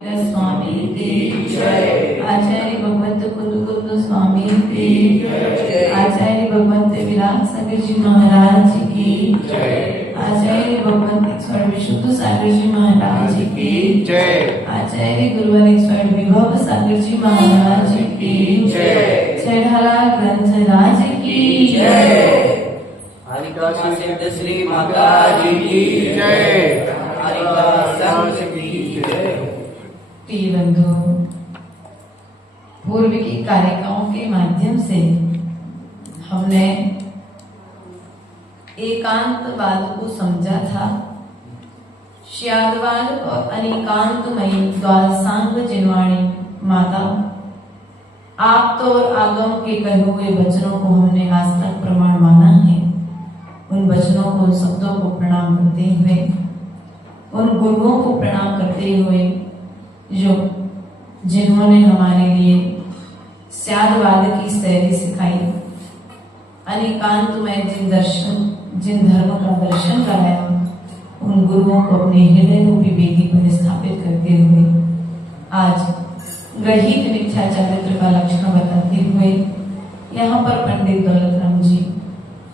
स्वामी की जय। आचार्य भगवंत कुंद स्वामी की जय। आचार्य भगवंत विलास सागर जी महाराज की जय। आचार्य भगवंत ईश्वर विशुद्ध सागर जी महाराज की जय। आचार्य गुरुवर ईश्वर विभव सागर जी महाराज की जय। छेड़ाला ग्रंथराज की जय। हरिका सिद्ध श्री माता जी की जय। हरिका संत की जय। प्रिय बंधु, पूर्व की कारिकाओं के माध्यम से हमने एकांतवाद को समझा था। श्यादवाद और अनेकांतमयी द्वादशांग जिनवाणी माता आप तो और आगम के कहे हुए वचनों को हमने आज तक प्रमाण माना है। उन वचनों को, उन शब्दों को प्रणाम करते हुए, उन गुरुओं को प्रणाम करते हुए जो जिन्होंने हमारे लिए स्यादवाद की शैली सिखाई, अनेकांतमय जिन धर्म का दर्शन कराया, उन गुरुओं को अपने हृदय रूपी वेदी पर स्थापित करते हुए आज ग्रहित मिथ्या चरित्र का लक्षण बताते हुए यहाँ पर पंडित दौलत राम जी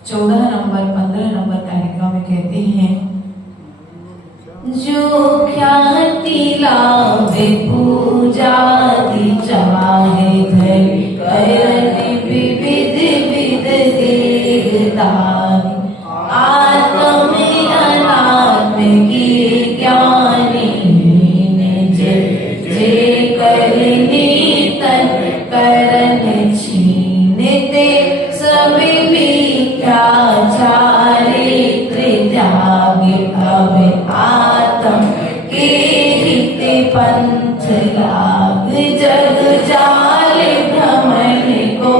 14 नंबर 15 नंबर कारिका में कहते हैं, जो ख्याति लाभे पूजा दी चाहे धरि करनि विविध विध देखता आत्म अनात्म की ज्ञानी निज जे करनि तन करन छीनते सभी मिथ्या चारित्र त्यागे अवे आत्म के हित पंथ लाभ जग जाल भ्रमण को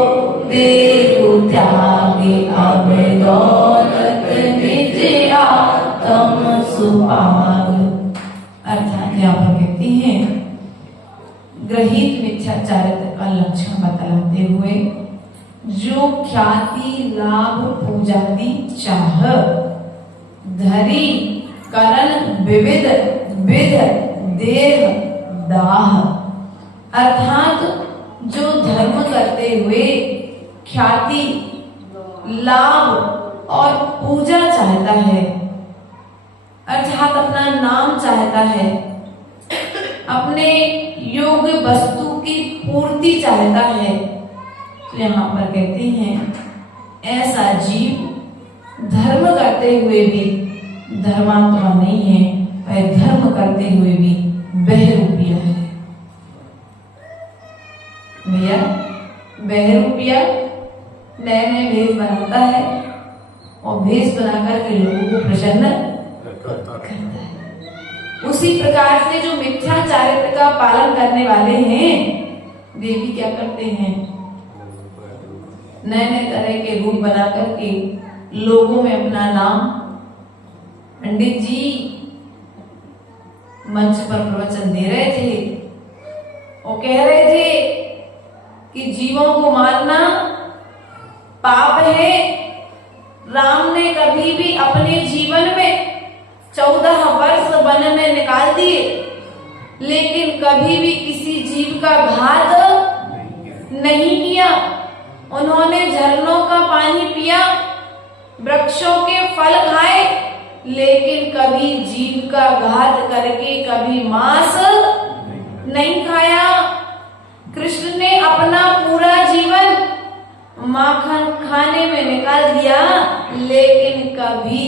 देखो त्यागे अब दौलत निज आत्म सुभाग। अर्थात यहाँ पर कहते हैं, ग्रहित मिथ्याचारित्र का लक्षण बतलाते हुए जो ख्याति लाभ पूजादि चाह धरी करण विविध विध देह दाह, अर्थात जो धर्म करते हुए ख्याति लाभ और पूजा चाहता है, अर्थात अपना नाम चाहता है, अपने योग्य वस्तु की पूर्ति चाहता है, तो यहाँ पर कहते हैं ऐसा जीव धर्म करते हुए भी धर्मात्मा नहीं है, वह धर्म करते हुए भी बहरूपिया है। भैया, बहरूपिया नए नए भेष बनाता है और भेष बनाकर के लोगों को प्रसन्न करता है। उसी प्रकार से जो मिथ्या चारित्र का पालन करने वाले हैं, वे भी क्या करते हैं, नए नए तरह के रूप बना करके लोगों में अपना नाम, पंडित जी मंच पर प्रवचन दे रहे थे और कह रहे थे कि जीवों को मारना पाप है। राम ने कभी भी अपने जीवन में 14 वर्ष वन में निकाल दिए, लेकिन कभी भी किसी जीव का घात नहीं किया। उन्होंने झरनों का पानी पिया, वृक्षों के फल खाए, लेकिन कभी जीव का घात करके कभी मांस नहीं खाया। कृष्ण ने अपना पूरा जीवन माखन खाने में निकाल दिया, लेकिन कभी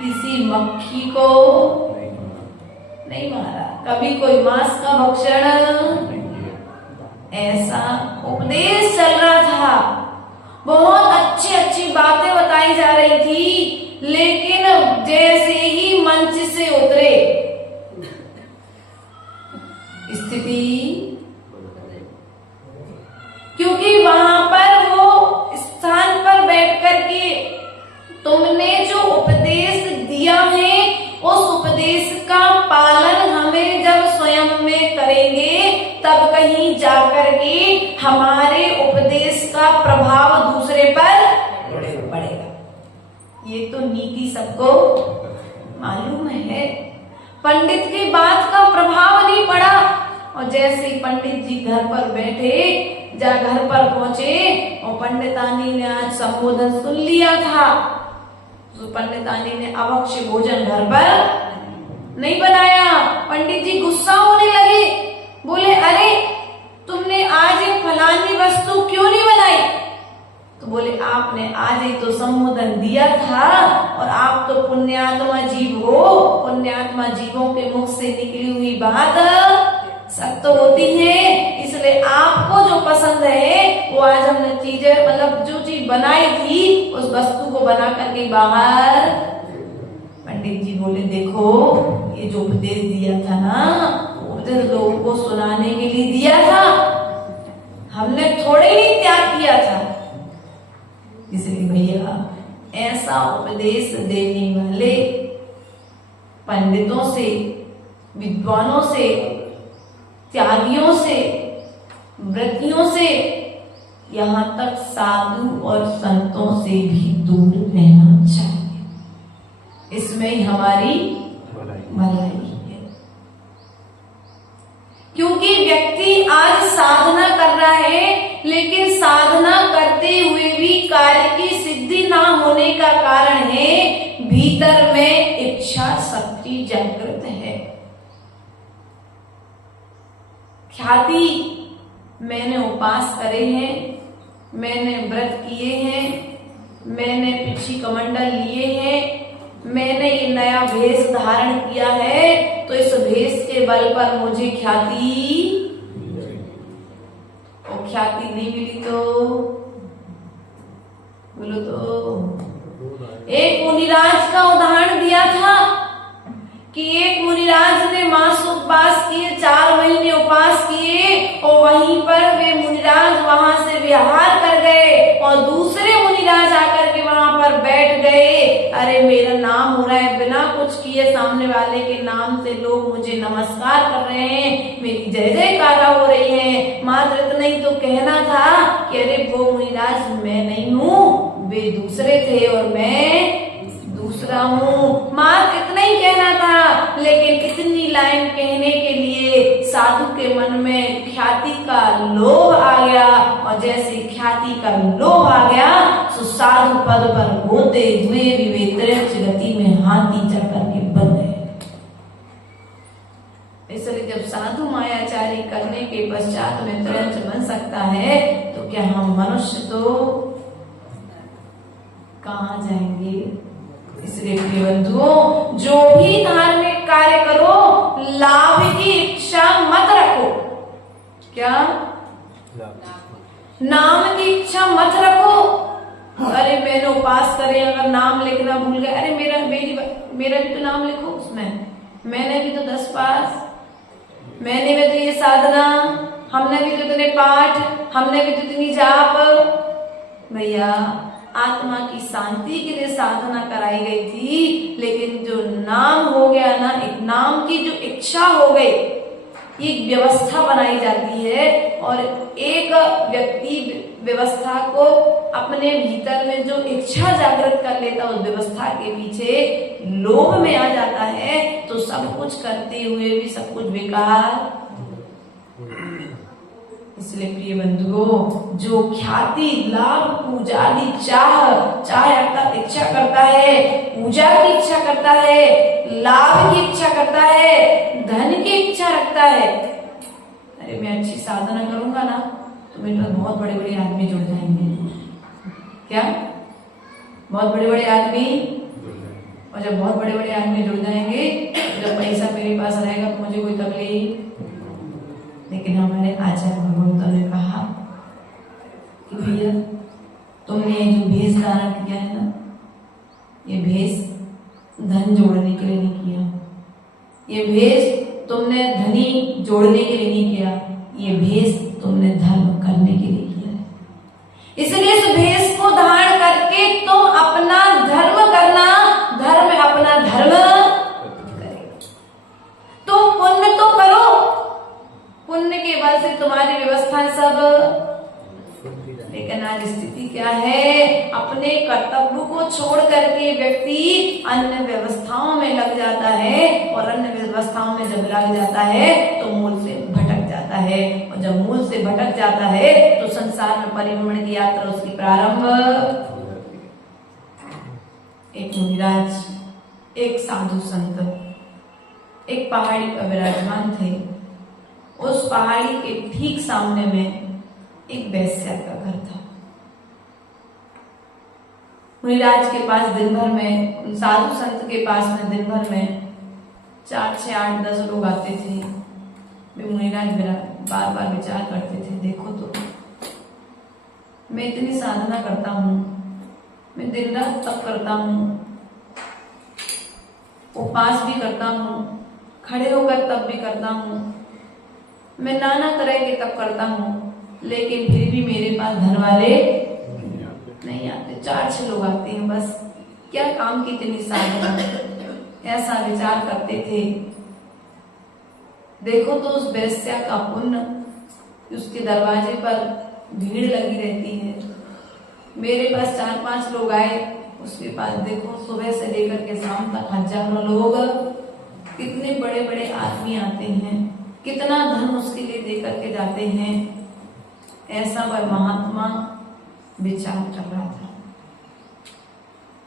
किसी मक्खी को नहीं मारा, कभी कोई मांस का भक्षण। ऐसा उपदेश चल रहा था, बहुत अच्छी अच्छी बातें बताई जा रही थी, लेकिन जैसे ही मंच से उतरे स्थिति, क्योंकि वहां पर वो स्थान पर बैठ करके तुमने जो उपदेश दिया है, उस उपदेश का पालन हमें जब स्वयं में करेंगे, तब कहीं जाकर के हमारे उपदेश का प्रभाव दूसरे पर पड़ेगा। ये तो नीति सबको मालूम है। पंडित की बात का प्रभाव नहीं पड़ा, और जैसे ही पंडित जी घर पर बैठे, घर पर पहुंचे और पंडितानी ने आज संबोधन सुन लिया था, तो पंडितानी ने अवश्य भोजन घर पर नहीं बनाया। पंडित जी गुस्सा होने लगे, बोले अरे तुमने आज ये फलानी वस्तु क्यों नहीं बनाई? तो बोले आपने आज ही तो संबोधन दिया था और आप तो पुण्यात्मा जीव हो, पुण्यात्मा जीवों के मुख से निकली हुई बात सत्य होती है, इसलिए आपको जो पसंद है वो आज हमने चीजें मतलब जो चीज बनाई थी उस वस्तु को बना करके बाहर। पंडित जी बोले देखो ये जो उपदेश दिया था ना, उपदेश लोगों को सुनाने के लिए दिया था, हमने थोड़े ही त्याग किया था। इसलिए भैया ऐसा उपदेश देने वाले पंडितों से, विद्वानों से, त्यागियों से, व्रतियों से, यहाँ तक साधु और संतों से भी दूर रहना चाहिए। इसमें ही हमारी भलाई है, क्योंकि व्यक्ति आज साधना कर रहा है, लेकिन साधना करते हुए भी कार्य की सिद्धि ना होने का कारण है भीतर में इच्छा शक्ति जागृत है। ख्याति मैंने उपास करे हैं, मैंने व्रत किए हैं, मैंने पिछी कमंडल लिए हैं, मैंने ये नया भेष धारण किया है, तो इस भेष के बल पर मुझे ख्याति, और ख्याति नहीं मिली तो बोलो तो। एक मुनिराज का उदाहरण दिया था कि एक मुनिराज ने मास उपवास किए, 4 महीने उपवास किए और वहीं पर वे मुनिराज वहां से विहार कर गए और दूसरे मुनिराज आकर के वहां पर बैठ गए। अरे मेरा नाम हो रहा है, बिना कुछ किए सामने वाले के नाम से लोग मुझे नमस्कार कर रहे हैं, मेरी जय जयकारा हो रही है, मात्र इतना ही तो कहना था कि अरे वो मुनिराज मैं नहीं हूँ, वे दूसरे थे और मैं दूसरा हूँ, मात्र इतना ही कहना था। लेकिन इतनी लाइन कहने के लिए साधु के मन में ख्याति का लोभ आ गया, और जैसे ख्याति का लोभ आ गया तो साधु पद पर होते हुए भी वे त्रिंच गति में हाथी जाकर के बन गए। इसलिए जब साधु मायाचारी करने के पश्चात में त्रिंच बन सकता है, तो क्या हम मनुष्य तो कहाँ जाएंगे? इसलिए प्रिय बंधुओं, जो भी धार्मिक कार्य करो, लाभ की इच्छा मत रखो। क्या? नाम की इच्छा मत रखो। अरे मैंने उपास करे, अगर नाम लिखना भूल गए, अरे मेरा भी तो नाम लिखो उसमें, मैंने भी तो 10 पास, मैंने भी तो ये साधना, हमने भी तो इतने पाठ, हमने भी तो इतनी जाप। भैया आत्मा की शांति के लिए साधना कराई गई थी, लेकिन जो नाम हो गया ना, एक नाम की जो इच्छा हो गई, ये व्यवस्था बनाई जाती है और एक व्यक्ति व्यवस्था को अपने भीतर में जो इच्छा जागृत कर लेता, उस व्यवस्था के पीछे लोभ में आ जाता है, तो सब कुछ करते हुए भी सब कुछ बेकार। इसलिए प्रिय बंधुओं, जो ख्याति, लाभ, पूजा आदि इच्छा करता है, पूजा की इच्छा करता है, लाभ की इच्छा करता है, धन की इच्छा रखता है, अरे मैं अच्छी साधना करूंगा ना तो मेरे पास बहुत बड़े बड़े आदमी जुड़ जाएंगे। क्या? बहुत बड़े बड़े आदमी, और जब बहुत बड़े बड़े आदमी जुड़ जाएंगे, जब पैसा मेरे पास रहेगा तो मुझे कोई तकलीफ। लेकिन हमारे आचार्य भगवंतों ने कहा कि भैया तुमने ये जो भेष धारण किया है ना, ये भेष धन जोड़ने के लिए नहीं किया, ये भेष तुमने धनी जोड़ने के लिए नहीं किया, ये भेष तुमने धर्म करने के लिए किया है। इसलिए इस भेष को धारण करके तुम अपना धर्म करना, धर्म अपना धर्म करेगा। तुम पुण्य तो करो, पुण्य के बल से तुम्हारी व्यवस्थाएं सब, लेकिन आज स्थिति क्या है? अपने कर्तव्य को छोड़ करके व्यक्ति अन्य व्यवस्थाओं में लग जाता है, और अन्य व्यवस्थाओं में जब लग जाता है तो मूल से भटक जाता है। जाता है, और जब मूल से भटक जाता है तो संसार में परिभ्रमण की यात्रा उसकी प्रारंभ। एक मुनिराज, एक साधु संत एक पहाड़ी पर विराजमान थे। उस पहाड़ी के ठीक सामने में एक वेश्या का घर था। मुनिराज के पास दिन भर में, उन साधु संत के पास में दिन भर में 4, 6, 8, 10 लोग आते थे। वे मुनिराज बार बार विचार करते थे, देखो तो मैं इतनी साधना करता हूँ, मैं दिन रात तप करता हूँ, उपवास भी करता हूँ, खड़े होकर तप भी करता हूँ, मैं नाना तरह के तप करता हूँ, लेकिन फिर भी मेरे पास धन वाले नहीं आते। 4, 6 लोग आते हैं, बस क्या काम की इतनी साधना। ऐसा विचार करते थे। देखो तो उस वेश्या का पुण्य, उसके दरवाजे पर भीड़ लगी रहती है। मेरे पास 4, 5 लोग आए, उसके पास देखो सुबह से लेकर के शाम तक हजारों लोग, कितने बड़े बड़े आदमी आते हैं, कितना धन उसके लिए दे करके जाते हैं। ऐसा वह महात्मा विचार कर रहा था।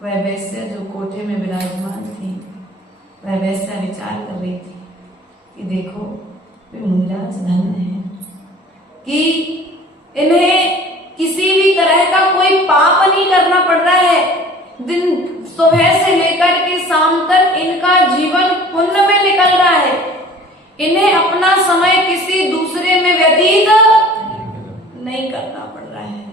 वह वैश्या जो कोठे में विराजमान थी, वह वैश्या विचार कर रही थी कि देखो वे मुनिराज धन्य है कि इन्हें किसी भी तरह का कोई पाप नहीं करना पड़ रहा है। दिन सुबह से लेकर के शाम तक इनका जीवन पुण्य में निकल रहा है। इन्हें अपना समय किसी दूसरे में व्यतीत नहीं करना पड़ रहा है।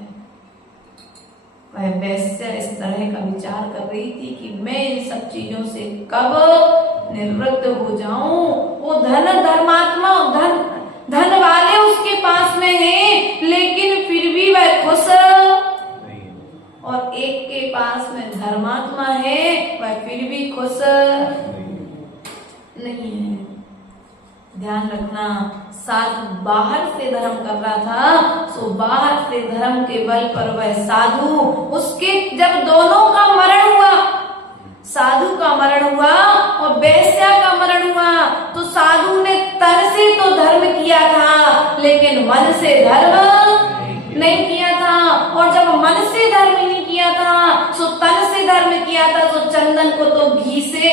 वह वैश्या इस तरह का विचार कर रही थी कि मैं इन सब चीजों से कब निवृत्त हो जाऊं। वो धर्मात्मा, धन वाले उसके पास में हैं, लेकिन फिर भी वह खुश, और एक के पास में धर्मात्मा है, वह फिर भी खुश नहीं है। ध्यान रखना, साधु बाहर से धर्म कर रहा था, सो बाहर से धर्म के बल पर वह साधु, उसके जब दोनों का मरण हुआ, साधु का मरण हुआ और वेश्या का मरण हुआ, तो साधु ने तन से तो धर्म किया था, लेकिन मन से धर्म नहीं किया था। और जब मन से धर्म नहीं किया था, सो तन से धर्म किया था, तो चंदन को तो घी से,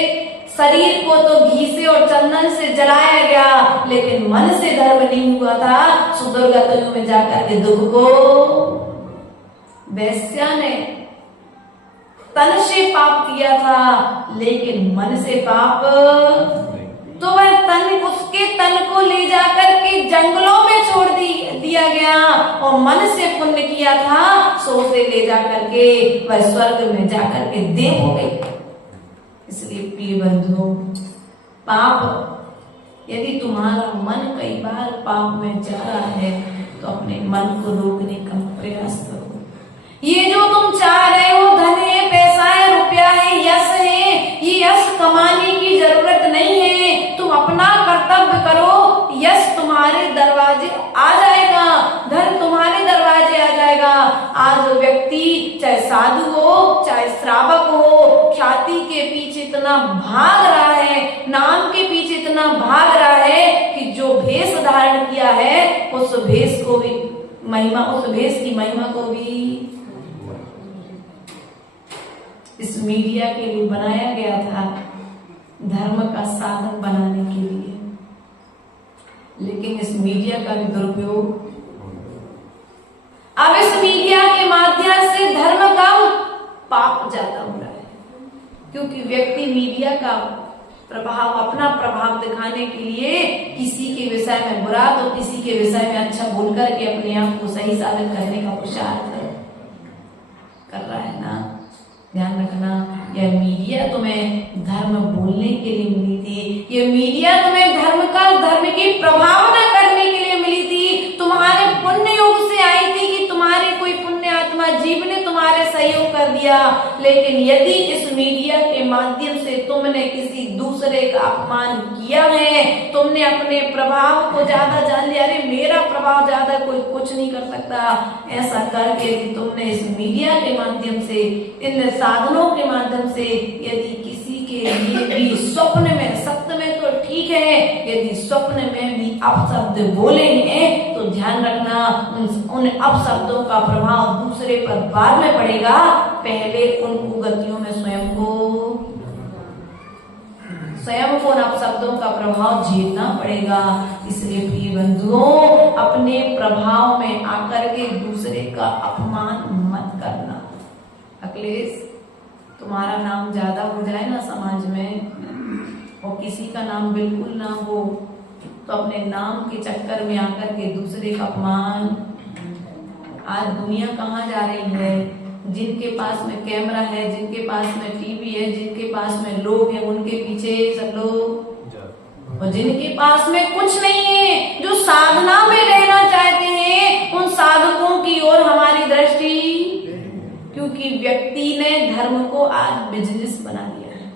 शरीर को तो घी से और चंदन से जलाया गया, लेकिन मन से धर्म नहीं हुआ था। सो दुर्गतियों में जाकर के दुख को, वेश्या ने तन से पाप किया था, लेकिन मन से पाप, तो वह उसके तन को ले जाकर के जंगलों में छोड़ दिया गया, और मन से पुण्य किया था, सो उसे ले जाकर के वह स्वर्ग में जाकर के देव हो गई। इसलिए प्रिय बंधु, पाप, यदि तुम्हारा मन कई बार पाप में जा रहा है, तो अपने मन को रोकने का प्रयास करो। ये जो तुम चाह रहे हो, धन है, पैसा है, रुपया है, यश है, ये यश कमाने की जरूरत नहीं है। तुम अपना कर्तव्य करो, यश तुम्हारे दरवाजे आ जाएगा, धन तुम्हारे दरवाजे आ जाएगा। आज व्यक्ति चाहे साधु हो, चाहे श्रावक हो, ख्याति के पीछे इतना भाग रहा है, नाम के पीछे इतना भाग रहा है कि जो भेष धारण किया है, उस भेष को भी महिमा, उस भेष की महिमा को भी इस मीडिया के लिए बनाया गया था, धर्म का साधन बनाने के लिए, लेकिन इस मीडिया का भी दुरुपयोग। अब इस मीडिया के माध्यम से धर्म कम, पाप ज्यादा हो रहा है, क्योंकि व्यक्ति मीडिया का प्रभाव, अपना प्रभाव दिखाने के लिए किसी के विषय में बुरा तो किसी के विषय में अच्छा बोल करके अपने आप को सही साबित करने का पुरुषार्थ कर रहा है ना। ध्यान रखना, यह मीडिया तुम्हें धर्म बोलने के लिए मिली थी, यह मीडिया तुम्हें धर्म की प्रभावना करने के लिए मिली थी, तुम्हारे पुण्य योग से आई थी कि तुम्हारे कोई पुण्य आत्मा जीव ने तुम्हारे सहयोग कर दिया। लेकिन यदि इस मीडिया के माध्यम से तुमने किसी दूसरे का अपमान किया है, तुमने अपने प्रभाव को ज्यादा जान लिया, अरे मेरा प्रभाव ज्यादा, कोई कुछ नहीं कर सकता, ऐसा करके यदि तुमने इस मीडिया के माध्यम से, इन साधनों के माध्यम से यदि किसी के लिए भी स्वप्न में, सत्य में तो ठीक ठीक है, यदि स्वप्न में भी अपशब्द बोले हैं तो ध्यान रखना उन अपशब्दों का प्रभाव दूसरे पर बाद में पड़ेगा, पहले उन गतियों में स्वयं को उन अपशब्दों का प्रभाव झेलना पड़ेगा। इसलिए प्रिय बंधुओं, अपने प्रभाव में आकर के दूसरे का अपमान मत करना। अखिलेश, तुम्हारा नाम ज्यादा हो जाए ना समाज में और किसी का नाम बिल्कुल ना हो, तो अपने नाम के चक्कर में आकर के दूसरे का अपमान। आज दुनिया कहाँ जा रही है? जिनके पास में कैमरा है, जिनके पास में टीवी है, जिनके पास में लोग हैं, उनके पीछे सब लोग, और जिनके पास में कुछ नहीं है, जो साधना में रहना चाहते हैं, उन साधकों की ओर हमारी दृष्टि, क्योंकि व्यक्ति ने धर्म को आज बिजनेस बना लिया है,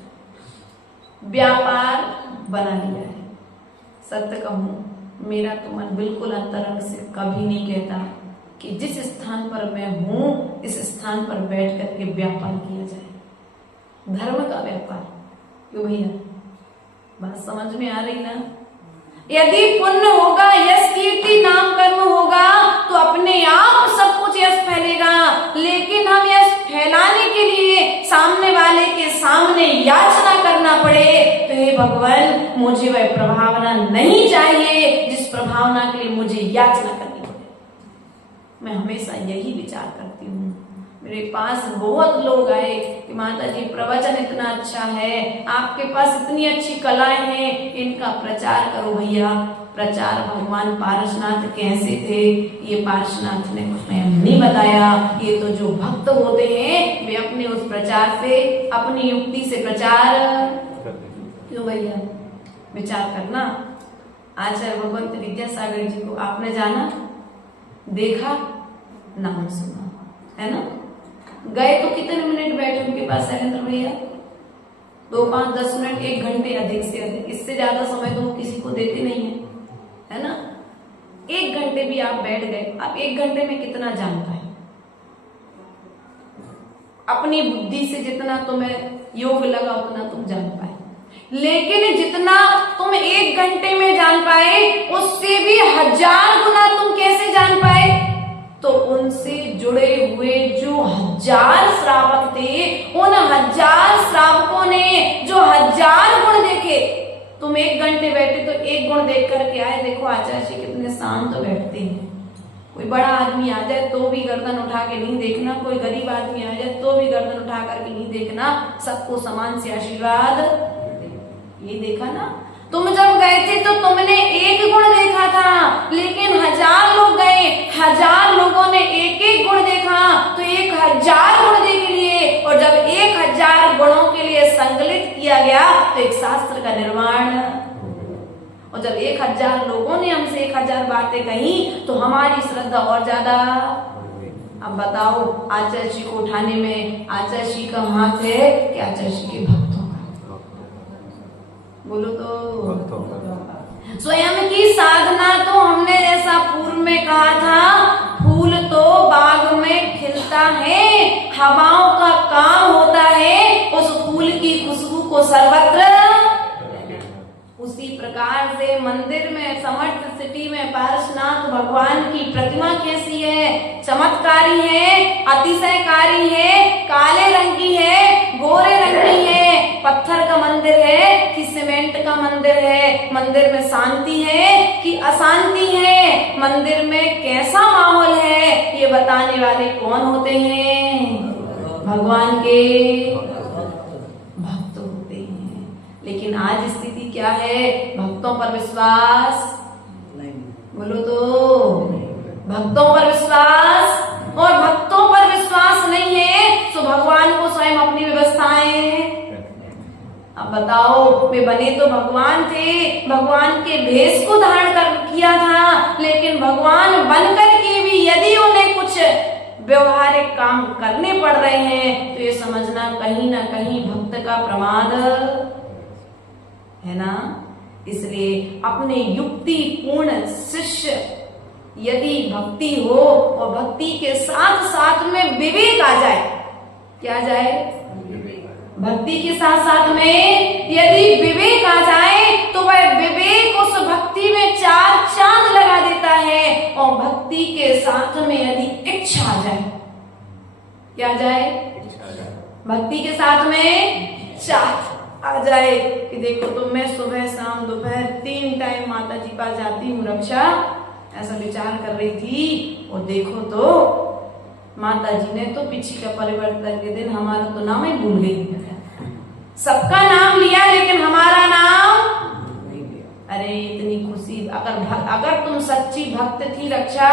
व्यापार बना लिया है। सत्य कहूं, मेरा तो मन बिल्कुल अंतरंग से कभी नहीं कहता कि जिस स्थान पर मैं हूं, इस स्थान पर बैठ करके व्यापार किया जाए, धर्म का व्यापार। क्यों भैया, बात समझ में आ रही ना? यदि पुण्य होगा, यश कीर्ति नाम कर्म होगा, तो अपने आप सब कुछ यश फैलेगा। लेकिन हम यश फैलाने के लिए सामने वाले के सामने याचना करना पड़े, तो हे भगवान, मुझे वह प्रभावना नहीं चाहिए जिस प्रभावना के लिए मुझे याचना करनी पड़े। मैं हमेशा यही विचार करती हूँ। मेरे पास बहुत लोग आए कि माता जी, प्रवचन इतना अच्छा है, आपके पास इतनी अच्छी कलाएं हैं, इनका प्रचार करो भैया। प्रचार भगवान पारसनाथ कैसे थे, ये पारसनाथ ने स्वयं नहीं बताया। ये तो जो भक्त होते हैं, वे अपने उस प्रचार से, अपनी युक्ति से प्रचार। क्यों भैया, विचार करना। आचार्य भगवंत विद्यासागर जी को आपने जाना, देखा, नाम सुना, है ना? गए तो कितने मिनट बैठे उनके पास शैलेंद्र भैया? 2, 5, 10 मिनट, 1 घंटे अधिक से अधिक। इससे ज्यादा समय तो वो किसी को देते नहीं है ना? 1 घंटे भी आप बैठ गए, आप 1 घंटे में कितना जान पाए? अपनी बुद्धि से जितना तुम्हें योग लगा उतना तुम जान पाए, लेकिन जितना तुम 1 घंटे में जान पाए, उससे भी 1000 गुना तुम कैसे जान पाए? तो उनसे जुड़े हुए जो 1000 श्रावक थे, उन 1000 श्रावकों ने जो 1000 गुण देखे। तुम 1 घंटे बैठे तो 1 गुण देख करके आए। देखो आचार्य जी कितने शांत तो बैठते हैं। कोई बड़ा आदमी आ जाए तो भी गर्दन उठा के नहीं देखना, कोई गरीब आदमी आ जाए तो भी गर्दन उठा करके नहीं देखना, सबको समान से आशीर्वाद। ये देखा ना? तुम जब गए थे तो तुमने 1 गुण देखा था, लेकिन 1000 लोग गए, 1000 लोगों ने 1-1 गुण देखा, तो 1000 गुण देख लिए। और जब 1000 गुणों के लिए संकलित किया गया तो एक शास्त्र का निर्माण। और जब 1000 लोगों ने हमसे 1000 बातें कही तो हमारी श्रद्धा और ज्यादा। अब बताओ, आचार्य जी को उठाने में आचार्य जी का हाथ है कि आचार्य जी के भक्तों का? बोलो तो। स्वयं की साधना तो हमने जैसा पूर्व में कहा था, फूल तो बाग में खिलता है, हवाओं का काम होता है उस फूल की खुशबू को सर्वत्र। उसी प्रकार से मंदिर में, समर्थ सिटी में पारसनाथ भगवान की प्रतिमा कैसी है? चमत्कारी है, अतिशयकारी है, काले रंग की है, गोरे रंग की है, पत्थर का मंदिर है कि सीमेंट का मंदिर है? मंदिर में शांति है कि अशांति है? मंदिर में कैसा माहौल है, ये बताने वाले कौन होते हैं? भगवान के भक्त होते हैं। लेकिन आज स्थिति क्या है? भक्तों पर विश्वास नहीं। बोलो तो। भक्तों पर विश्वास, और भक्तों पर विश्वास नहीं है तो भगवान को स्वयं अपनी व्यवस्थाएं। अब बताओ, वे बने तो भगवान थे, भगवान के भेष को धारण कर किया था, लेकिन भगवान बनकर के भी यदि उन्हें कुछ व्यवहारिक काम करने पड़ रहे हैं तो ये समझना कहीं ना कहीं भक्त का प्रमाद है ना? इसलिए अपने युक्ति पूर्ण शिष्य यदि भक्ति हो और भक्ति के साथ साथ में विवेक आ जाए, क्या जाए? भक्ति के साथ साथ में यदि विवेक आ जाए तो वह विवेक उस भक्ति में 4 चांद लगा देता है। और भक्ति के साथ में यदि इच्छा आ जाए, क्या जाए? भक्ति के साथ में चाह आ जाए कि देखो तो मैं सुबह शाम दोपहर 3 टाइम माता जी पास जाती हूँ रक्षा, ऐसा विचार कर रही थी। और देखो तो माता जी ने तो पिछी का परिवर्तन के दिन हमारा तो नाम ही भूल गई। सबका नाम लिया लेकिन हमारा नाम नहीं लिया। अरे इतनी खुशी, अगर तुम सच्ची भक्त थी रक्षा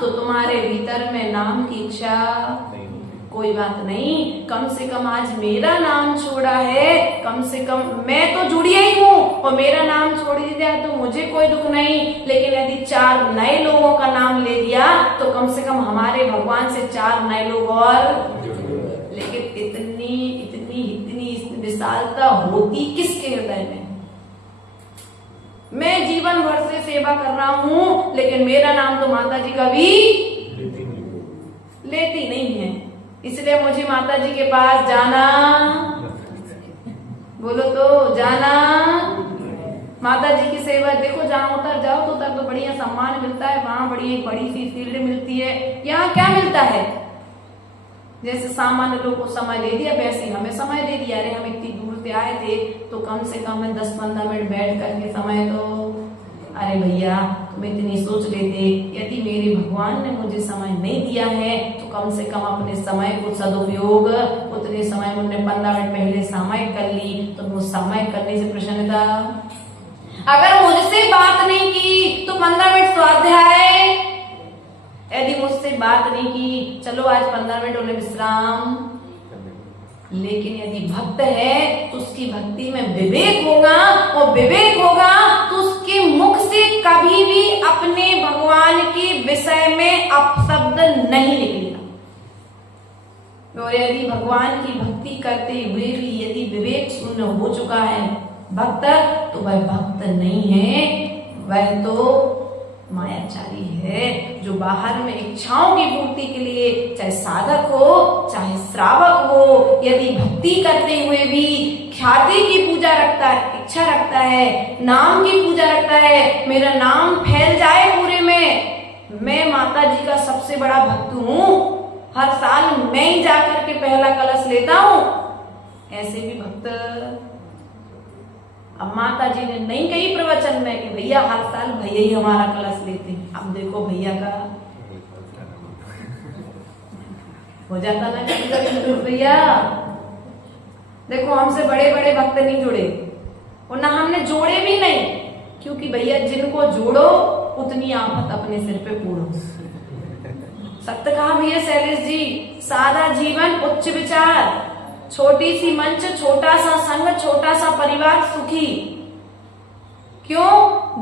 तो तुम्हारे भीतर में नाम की इच्छा, कोई बात नहीं, कम से कम आज मेरा नाम छोड़ा है, कम से कम मैं तो जुड़ी ही हूँ और मेरा नाम छोड़ दिया तो मुझे कोई दुख नहीं। लेकिन यदि 4 नए लोगों का नाम ले दिया तो कम से कम हमारे भगवान से 4 नए लोग और। लेकिन इतनी इतनी इतनी विशालता होती किसके हृदय में? मैं जीवन भर से सेवा कर रहा हूँ लेकिन मेरा नाम तो माता जी कभी लेती नहीं है, इसलिए मुझे माता जी के पास जाना, बोलो तो जाना। माता जी की सेवा देखो, जहाँ उतर जाओ तो उतर तो बढ़िया सम्मान मिलता है, वहां एक बड़ी सी फील्ड मिलती है। यहाँ क्या मिलता है? जैसे सामान्य लोग को समय दे दिया वैसे हमें समय दे दिया। अरे हम इतनी दूर से आए थे तो कम से कम 10-15 मिनट बैठ करके समय तो, अरे भैया तुम इतनी सोच लेते, यदि मेरे भगवान ने मुझे समय नहीं दिया है तो कम से कम अपने समय को सदुपयोग, उतने समय में 15 मिनट पहले समय कर ली तो वो समय करने से प्रसन्नता। अगर मुझसे बात नहीं की तो 15 मिनट स्वाध्याय, यदि मुझसे बात नहीं की चलो आज 15 मिनट उन्हें विश्राम। लेकिन यदि भक्त है तो उसकी भक्ति में विवेक होगा, और विवेक होगा तो उसके मुख से कभी भी अपने भगवान के विषय में अपशब्द नहीं निकलेगा। और यदि भगवान की भक्ति करते हुए भी यदि विवेक शून्य हो चुका है भक्त, तो वह भक्त नहीं है, वह तो मायाचारी है, जो बाहर में इच्छाओं की पूर्ति के लिए चाहे साधक हो चाहे श्रावक हो, यदि भक्ति करते हुए भी ख्याति की पूजा रखता है, इच्छा रखता है, नाम की पूजा रखता है, मेरा नाम फैल जाए पूरे में, मैं माता जी का सबसे बड़ा भक्त हूँ, हर साल मैं ही जाकर के पहला कलश लेता हूँ, ऐसे भी भक्त। अब माता जी ने नहीं कही प्रवचन में कि भैया हर साल भैया ही हमारा कलश लेते हैं, अब देखो भैया का हो जाता ना कभी भैया। देखो हमसे बड़े बड़े भक्त नहीं जुड़े और ना हमने जोड़े भी नहीं, क्योंकि भैया जिनको जोड़ो उतनी आफत अपने सिर पे पूरो। सत्य कहा भैया शैलेश जी, सादा जीवन उच्च विचार, छोटी सी मंच, छोटा सा संग, छोटा सा परिवार सुखी। क्यों?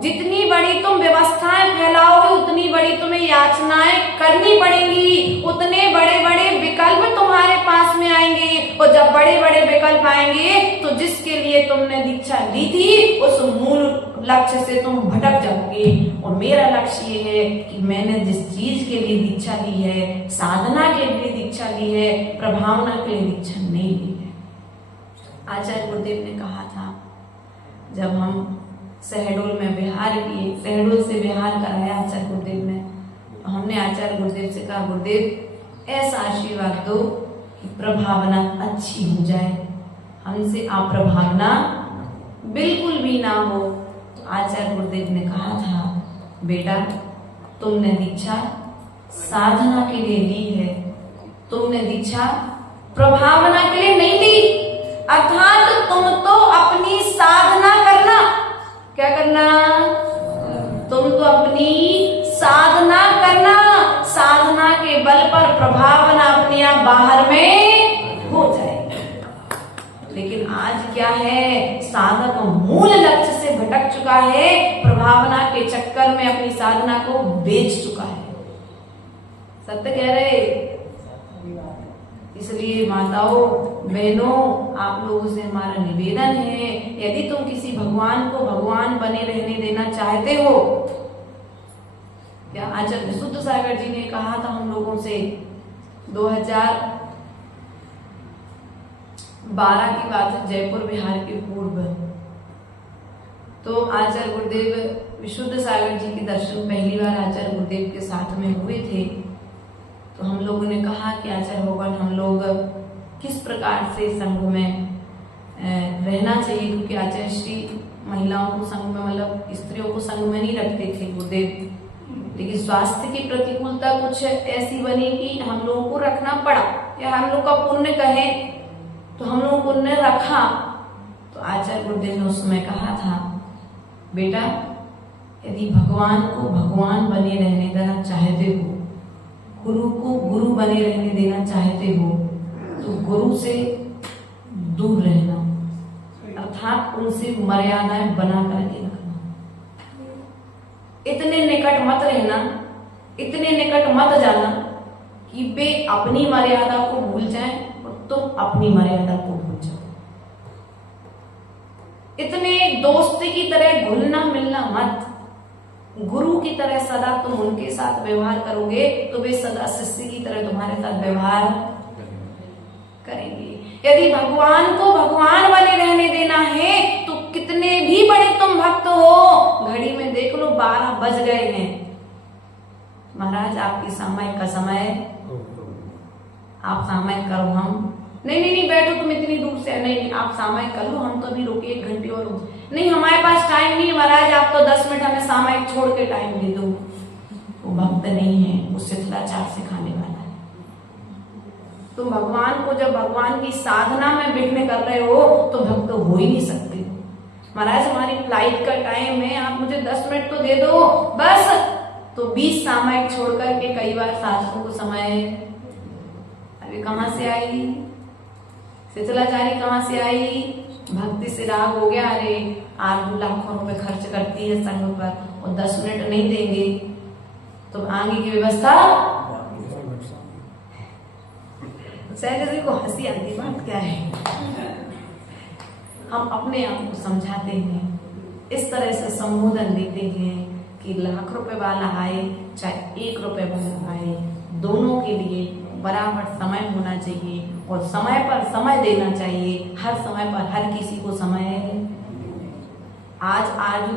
जितनी बड़ी तुम व्यवस्थाएं फैलाओगे उतनी बड़ी तुम्हें याचनाएं करनी पड़ेंगी, उतने बड़े बड़े विकल्प तुम्हारे पास में आएंगे, और जब बड़े बड़े विकल्प आएंगे तो जिसके लिए तुमने दीक्षा ली थी उस मूल लक्ष्य से तुम भटक जाओगे। और मेरा लक्ष्य ये है कि मैंने जिस चीज के लिए दीक्षा ली है, साधना के लिए दीक्षा ली है, प्रभावना के लिए दीक्षा नहीं ली है। आचार्य गुरुदेव ने कहा था, जब हम शहडोल में बिहार किए, शहडोल से बिहार कराया आचार्य गुरुदेव ने, तो हमने आचार्य गुरुदेव से कहा, गुरुदेव ऐसा आशीर्वाद दो कि प्रभावना अच्छी हो जाए, हमसे अप्रभावना बिल्कुल भी ना हो। तो आचार्य गुरुदेव ने कहा था, बेटा तुमने दीक्षा साधना के लिए ली है, तुमने दीक्षा प्रभावना के लिए नहीं ली, अर्थात तुम तो अपनी साधना करना, क्या करना? तुम तो अपनी साधना करना, साधना के बल पर प्रभावना अपने आप बाहर में हो जाएगी। लेकिन आज क्या है, साधक मूल लक्ष्य से भटक चुका है, प्रभावना के चक्कर में अपनी साधना को बेच चुका है। सत्य कह रहे। इसलिए माताओं बहनों, आप लोगों से हमारा निवेदन है, यदि तुम किसी भगवान को भगवान बने रहने देना चाहते हो, क्या आचार्य विशुद्ध सागर जी ने कहा था हम लोगों से, 2012 की बात है, जयपुर बिहार के पूर्व तो आचार्य गुरुदेव विशुद्ध सागर जी के दर्शन पहली बार आचार्य गुरुदेव के साथ में हुए थे। तो हम लोगों ने कहा कि आचार्य भगवान हम लोग किस प्रकार से संघ में रहना चाहिए, क्योंकि आचार्य श्री महिलाओं को संघ में मतलब स्त्रियों को संघ में नहीं रखते थे गुरुदेव, लेकिन स्वास्थ्य की प्रतिकूलता कुछ ऐसी बनी कि हम लोगों को रखना पड़ा, या हम लोग का पुण्य कहें तो हम लोगों को पुण्य रखा। तो आचार्य गुरुदेव ने उस समय कहा था, बेटा यदि भगवान को भगवान बने रहने देना चाहते हो, गुरु को गुरु बने रहने देना चाहते हो, तो गुरु से दूर रहना, अर्थात उनसे मर्यादाएं बना करके रखना। इतने निकट मत रहना, इतने निकट मत जाना कि वे अपनी मर्यादा को भूल जाएं और तुम अपनी मर्यादा को भूल जाओ। इतने दोस्ती की तरह घुलना मिलना मत। गुरु की तरह सदा तुम उनके साथ व्यवहार करोगे तो वे सदा शिष्य की तरह तुम्हारे साथ व्यवहार करेंगे। यदि भगवान को भगवान बने रहने देना है तो कितने भी बड़े तुम भक्त हो, घड़ी में देख लो 12 बज गए हैं, महाराज आपकी सामायिक का समय, आप सामायिक करो। हम नहीं बैठो, तुम इतनी दूर से, नहीं आप सामायिक कर लो, हम तो अभी रुके 1 घंटे और, नहीं हमारे पास टाइम नहीं महाराज, आप तो 10 मिनट हमें सामायिक छोड़ के टाइम दे दो। वो भक्त नहीं है, वो शिथिलाचार सिखाने वाला है। तुम भगवान को जब भगवान की साधना में विघ्न कर रहे हो तो भक्त हो ही नहीं सकते। महाराज हमारी फ्लाइट का टाइम है, आप मुझे 10 मिनट तो दे दो बस, तो 20 सामायिक छोड़ करके कई बार साधकों को समय, अरे कहाँ से आई शिथिलाचारी, कहाँ से आई, भक्ति से राग हो गया, अरे 8 लाखों रुपए खर्च करती है संघ पर और 10 मिनट नहीं देंगे तो आगे की व्यवस्था। सैलरी को हंसी आती, बात क्या है, हम अपने आप को समझाते हैं, इस तरह से संबोधन देते हैं कि लाख रुपए वाला आए चाहे 1 रुपए वाला आए, दोनों के लिए बराबर समय होना चाहिए और समय पर समय देना चाहिए। हर समय पर हर किसी को समय, आज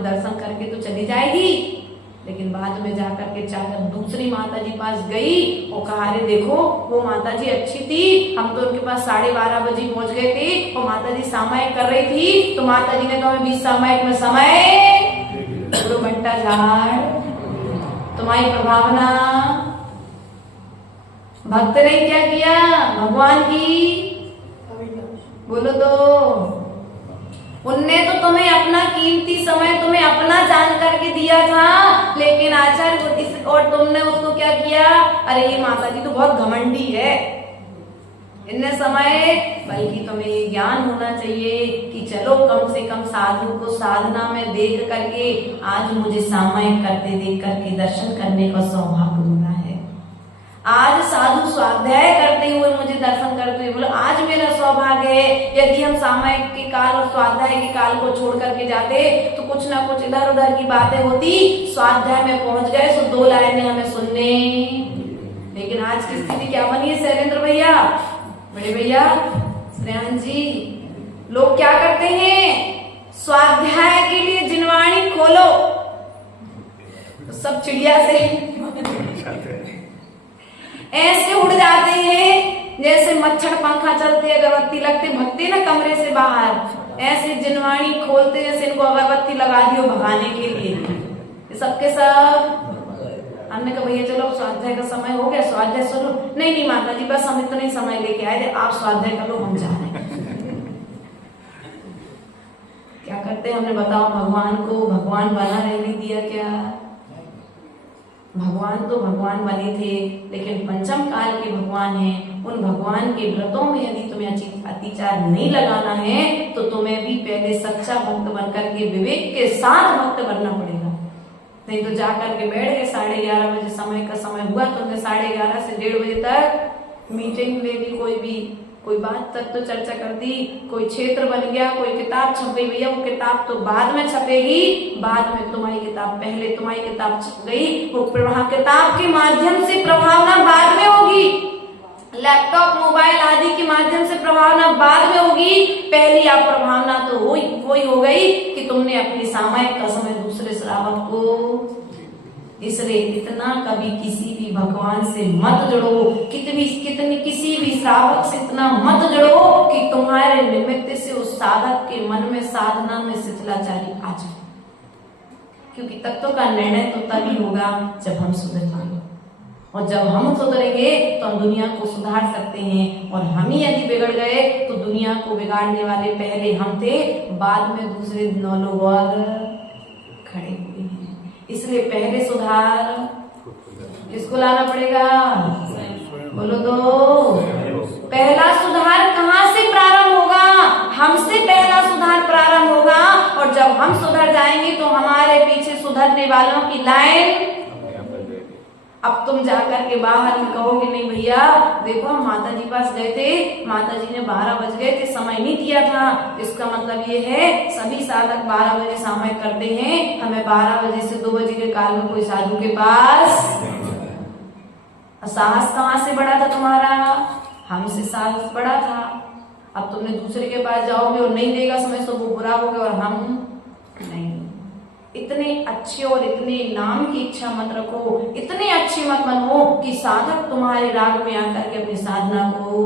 दर्शन करके तो चली जाएगी, लेकिन बाद में जाकर के चाहे दूसरी माता जी पास गई और कहा अरे देखो वो माता जी अच्छी थी, हम तो उनके पास 12:30 बजे पहुंच गए थे, वो माता जी सामायिक कर रही थी, तो माता जी ने तो हमें 20 सामायिक में समय, तो घंटा झाड़, तुम्हारी प्रभावना। भक्त ने क्या किया, भगवान की बोलो तो, उनने तो तुम्हें अपना कीमती समय तुम्हें अपना जान करके दिया था, लेकिन आचार्य और तुमने उसको क्या किया, अरे ये माता जी तो बहुत घमंडी है, इतने समय, बल्कि तुम्हें ये ज्ञान होना चाहिए कि चलो कम से कम साधु को साधना में देख करके आज मुझे सामायिक करते देख करके दर्शन करने का सौभाग्य मिला है। आज साधु स्वाध्याय करते हुए मुझे दर्शन करते हुए बोलो आज मेरा सौभाग्य है। यदि हम सामायिक के काल और स्वाध्याय के काल को छोड़ करके जाते तो कुछ ना कुछ इधर उधर की बातें होती, स्वाध्याय में पहुंच गए तो 2 लाइनें हमें सुनने, लेकिन आज की स्थिति क्या बनी है शैलेंद्र भैया, बड़े भैया, श्रेयान जी, लोग क्या करते हैं, स्वाध्याय के लिए जिनवाणी खोलो तो सब चिड़िया से ऐसे उड़ जाते हैं जैसे मच्छर पंखा चलते, अगरबत्ती लगते भगते ना कमरे से बाहर, ऐसे जिनवाणी खोलते जैसे इनको अगरबत्ती लगा दियो भगाने के लिए। सबके सब हमने कहा भैया चलो स्वाध्याय का समय हो गया, स्वाध्याय सुनो, नहीं माता जी बस हम इतना ही समय लेके आए थे, आप स्वाध्याय करो हम जा रहे हैं। क्या करते हमने बताओ, भगवान को भगवान बना रहने दिया क्या? भगवान तो भगवान बने थे, लेकिन पंचम काल के भगवान हैं, उन भगवान के व्रतों में यदि तुम्हें अतिचार नहीं लगाना है तो तुम्हें भी पहले सच्चा भक्त बनकर के विवेक के साथ भक्त बनना पड़ेगा। नहीं तो जाकर के बैठ गए 11:30 बजे समय का समय हुआ, तुमने 11:30 से 1:30 बजे तक मीटिंग ले ली, कोई बात तक तो चर्चा कर दी, कोई क्षेत्र बन गया, कोई किताब छप गई, भैया वो किताब तो बाद में छपेगी, बाद में तुम्हारी किताब पहले, तुम्हारी किताब छप गई, वो किताब के माध्यम से प्रभावना बाद में होगी, लैपटॉप मोबाइल आदि के माध्यम से प्रभावना बाद में होगी, पहली आप प्रभावना तो वही हो गई कि तुमने अपनी सामयिक का समय दूसरे श्रावक को। इसलिए इतना कभी किसी भी भगवान से मत जुड़ो, कितनी किसी भी श्रावक से इतना मत जुड़ो कि तुम्हारे निमित्त से उस साधक के मन में साधना में शिथिलाचारी आ जाए, क्योंकि तत्व का निर्णय तो तभी होगा जब हम सुधरेंगे, और जब हम सुधरेंगे तो हम दुनिया को सुधार सकते हैं। और हम ही यदि बिगड़ गए तो दुनिया को बिगाड़ने वाले पहले हम थे, बाद में दूसरे 9 लोग और खड़े हुए हैं। इसलिए पहले सुधार किसको लाना पड़ेगा? बोलो तो। पहला सुधार कहाँ से प्रारंभ होगा? हमसे पहला सुधार प्रारंभ होगा, और जब हम सुधर जाएंगे तो हमारे पीछे सुधरने वालों की लाइन। अब तुम जाकर के बाहर कहोगे नहीं भैया देखो हम माता जी पास गए थे, माता जी ने 12 बज गए थे, समय नहीं दिया था। इसका मतलब ये है सभी साधक 12 बजे सामयिक करते हैं, हमें 12 बजे से 2 बजे के काल में कोई साधु के पास। साहस कहाँ से बढ़ा था तुम्हारा? हमसे साहस बढ़ा था। अब तुमने दूसरे के पास जाओगे और नहीं देगा समय, तो वो बुरा होगा और हम नहीं। इतने अच्छे और इतने नाम की इच्छा मत रखो, इतने अच्छे मत बनो कि साधक तुम्हारे राग में आकर के अपनी साधना को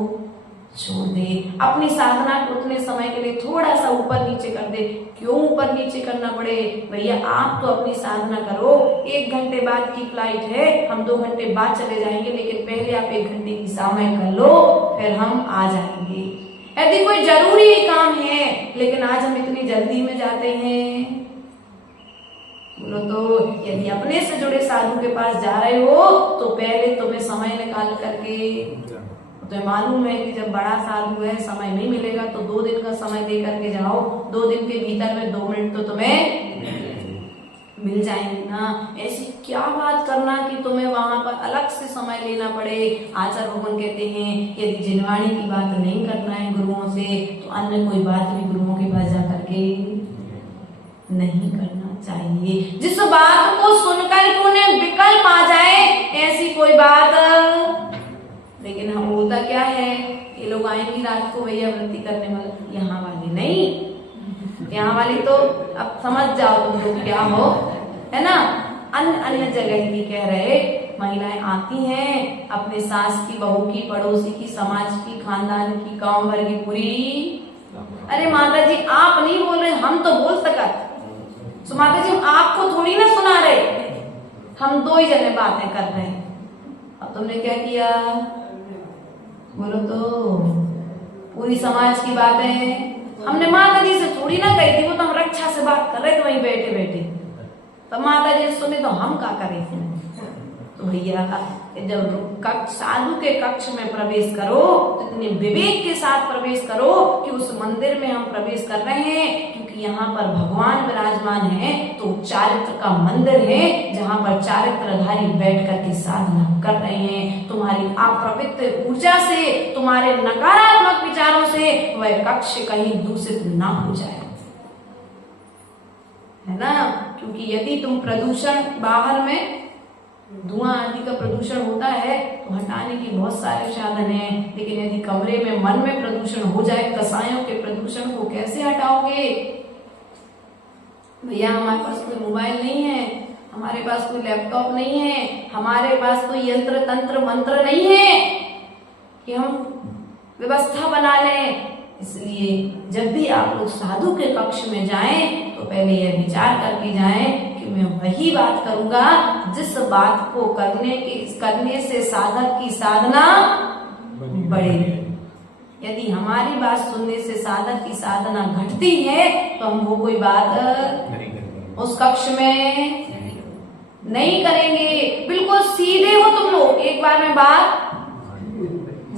छोड़ दे, अपनी साधना को उतने समय के लिए थोड़ा सा ऊपर नीचे कर दे। क्यों ऊपर नीचे करना पड़े भैया? आप तो अपनी साधना करो, 1 घंटे बाद की फ्लाइट है, हम 2 घंटे बाद चले जाएंगे, लेकिन पहले आप 1 घंटे की सामयिक कर लो, फिर हम आ जाएंगे। यदि कोई जरूरी काम है, लेकिन आज हम इतनी जल्दी में जाते हैं। बोलो तो। यदि अपने से जुड़े साधु के पास जा रहे हो तो पहले तुम्हें समय निकाल करके, तो मालूम है कि जब बड़ा साधु है समय नहीं मिलेगा तो 2 दिन का समय दे करके जाओ, 2 दिन के भीतर में 2 मिनट तो तुम्हें मिल जाएंगे ना। ऐसी क्या बात करना कि तुम्हें वहां पर अलग से समय लेना पड़े। आचार्य भगवान कहते हैं यदि जिनवाणी की बात नहीं करना है गुरुओं से, तो अन्य कोई बात भी गुरुओं के पास जा करके नहीं करना चाहिए। जिस बात को सुनकर के उन्हें विकल्प आ जाए, ऐसी कोई बात। लेकिन हम होता क्या है, ये लोग आएंगे रात को भैया वृत्ति करने वाले, यहाँ वाले नहीं। यहाँ वाली तो अब समझ जाओ तुम लोग क्या हो, है ना। अन्य जगह की कह रहे महिलाएं आती हैं अपने सास की, बहू की, पड़ोसी की, समाज की, खानदान की, गांव भर की पूरी। अरे माता जी आप नहीं बोल रहे, हम तो बोल सकते। तो माता जी आपको थोड़ी ना सुना रहे, हम 2 ही जने बातें कर रहे हैं। अब तुमने क्या किया? बोलो तो। पूरी समाज की बातें हमने माता जी से थोड़ी ना कही थी, वो तो हम रक्षा से बात कर रहे थे वहीं बैठे बैठे। तो माता जी सुने तो हम क्या करें? तो भैया जब साधु के कक्ष में प्रवेश करो तो इतने विवेक के साथ प्रवेश करो कि उस मंदिर में हम प्रवेश कर रहे हैं, क्योंकि यहाँ पर भगवान विराजमान है, तो चारित्र का मंदिर है जहाँ पर चारित्रधारी बैठ करके साधना कर रहे हैं। तुम्हारी अपवित्र ऊर्जा से, तुम्हारे नकारात्मक विचारों से वह कक्ष कहीं दूषित ना हो जाए, है ना। क्योंकि यदि तुम प्रदूषण, बाहर में धुआं आदि का प्रदूषण होता है तो हटाने की बहुत सारे साधन हैं, लेकिन यदि कमरे में, मन में प्रदूषण हो जाए, कसायों के प्रदूषण को कैसे हटाओगे? भैया हमारे पास कोई मोबाइल नहीं है, हमारे पास कोई लैपटॉप नहीं है, हमारे पास कोई यंत्र तंत्र मंत्र नहीं है कि हम व्यवस्था बना लें। इसलिए जब भी आप लोग साधु के कक्ष में जाएं तो पहले यह विचार करके जाएं कि मैं वही बात करूंगा जिस बात को करने से साधक की साधना बढ़ेगी। यदि हमारी बात सुनने से साधक की साधना घटती है तो हम वो कोई बात उस कक्ष में नहीं करेंगे। बिल्कुल सीधे हो तुम लोग, एक बार में बात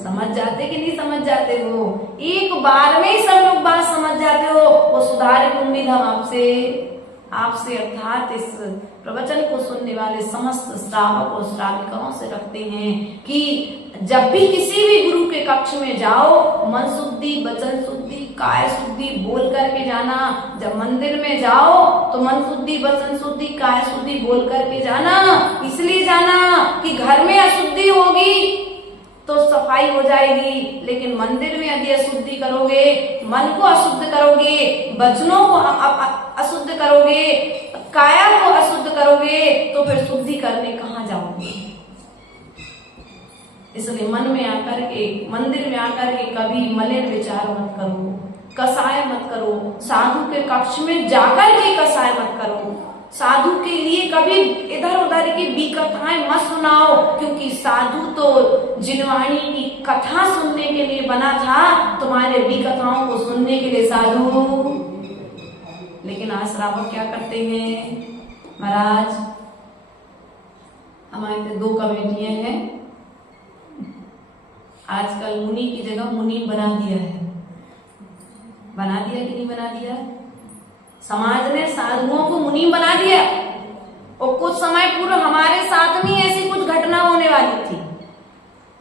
समझ जाते कि नहीं समझ जाते हो? एक बार में ही सब लोग बात समझ जाते हो। वो सुधार की उम्मीद हम आपसे अर्थात इस प्रवचन को सुनने वाले समस्त श्रावक और श्राविकाओं से रखते हैं कि जब भी किसी भी गुरु के कक्ष में जाओ, मन शुद्धि, वचन शुद्धि, काय शुद्धि बोल करके जाना। जब मंदिर में जाओ तो मन शुद्धि, वचन शुद्धि, काय शुद्धि बोल करके जाना। इसलिए जाना कि घर में अशुद्धि होगी तो सफाई सफाई हो जाएगी। लेकिन मंदिर में यदि अशुद्धि करोगे, मन को अशुद्ध करोगे, वचनों को अशुद्ध करोगे, काया को अशुद्ध करोगे, तो फिर शुद्धि करने कहाँ जाओगे? इसलिए मन में आकर के, मंदिर में आकर के कभी मलिन विचार मत करो, कसाय मत करो, साधु के कक्ष में जाकर के कसाय मत करो, साधु के लिए कभी इधर उधर की विकथाएं मत सुनाओ, क्योंकि साधु तो जिनवाणी की कथा सुनने के लिए बना था, तुम्हारे विकथाओं को सुनने के लिए साधु। लेकिन आज श्रावक क्या करते हैं? महाराज, हमारे 2 कमेटियां हैं, आजकल मुनि की जगह मुनि बना दिया है। बना दिया कि नहीं बना दिया? समाज ने साधुओं को मुनि बना दिया। और कुछ समय पूर्व हमारे साथ में ऐसी कुछ घटना होने वाली थी।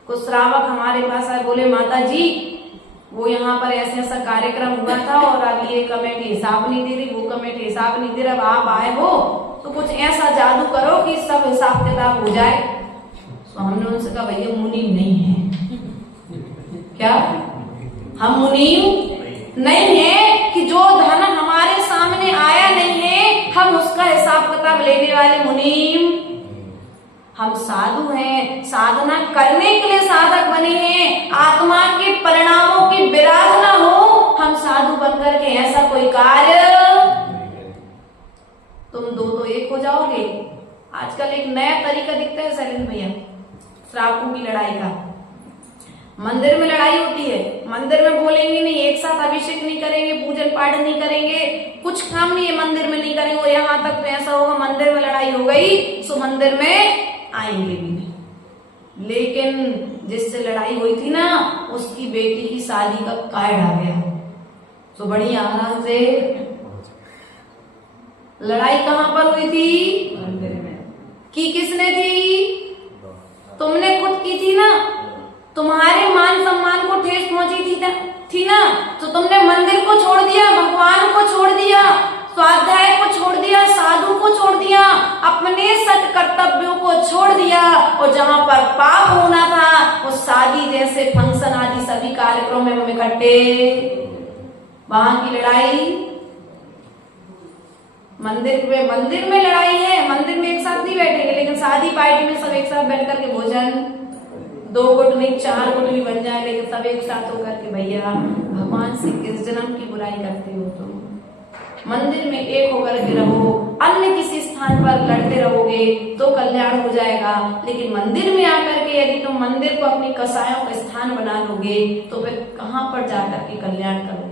कुछ श्रावक हमारे पास आए, बोले माता जी वो यहाँ पर ऐसे ऐसा कार्यक्रम हुआ था और अब ये कमेटी हिसाब नहीं दे रही, वो कमेटी हिसाब नहीं दे रही, अब आप आए हो तो कुछ ऐसा जादू करो कि सब हिसाब किताब हो जाए। तो हमने उनसे कहा भैया मुनि नहीं है। क्या हम मुनि नहीं है कि जो धन हमारे सामने आया नहीं है हम उसका हिसाब किताब लेने वाले मुनि? हम साधु हैं, साधना करने के लिए साधक बने हैं, आत्मा के परिणामों की विराधना हो, हम साधु बनकर के ऐसा कोई कार्य। तुम 2 तो 1 हो जाओगे। आजकल एक नया तरीका दिखता है शैलेंद्र भैया, श्रावकों की लड़ाई का। मंदिर में लड़ाई होती है, मंदिर में बोलेंगे नहीं, एक साथ अभिषेक नहीं करेंगे, पूजन पाठ नहीं करेंगे, कुछ काम नहीं है मंदिर में नहीं करेंगे। और यहाँ तक तो ऐसा होगा मंदिर में लड़ाई हो गई तो मंदिर में आएंगे भी नहीं। लेकिन जिससे लड़ाई हुई थी ना, उसकी बेटी की शादी का कार्ड आ गया तो बड़ी आराम से। लड़ाई कहाँ पर हुई थी? मंदिर में। की किसने थी? तुमने खुद की थी ना। तुम्हारे मान सम्मान को ठेस पहुंची थी ना, तो तुमने मंदिर को छोड़ दिया, भगवान को छोड़ दिया, स्वाध्याय को छोड़ दिया, साधु को छोड़ दिया, अपने सत कर्तव्यों को छोड़ दिया। और जहां पर पाप होना था, वो शादी जैसे फंक्शन आदि सभी कार्यक्रमों में हम इकट्ठे, वहां की लड़ाई मंदिर में लड़ाई है। मंदिर में एक साथ नहीं बैठेंगे, लेकिन शादी पार्टी में सब एक साथ बैठ करके भोजन, 2 गुट नहीं 4 गुट भी बन जाए, लेकिन सब एक साथ होकर के भैया भगवान से किस जन्म की बुराई करते हो तुम? मंदिर में एक होकर के रहो, अन्य किसी स्थान पर लड़ते रहोगे तो कल्याण हो जाएगा। लेकिन मंदिर में आकर के यदि तुम मंदिर को अपनी कसायों का स्थान बना लोगे तो फिर कहां पर जाकर के कल्याण करोगे?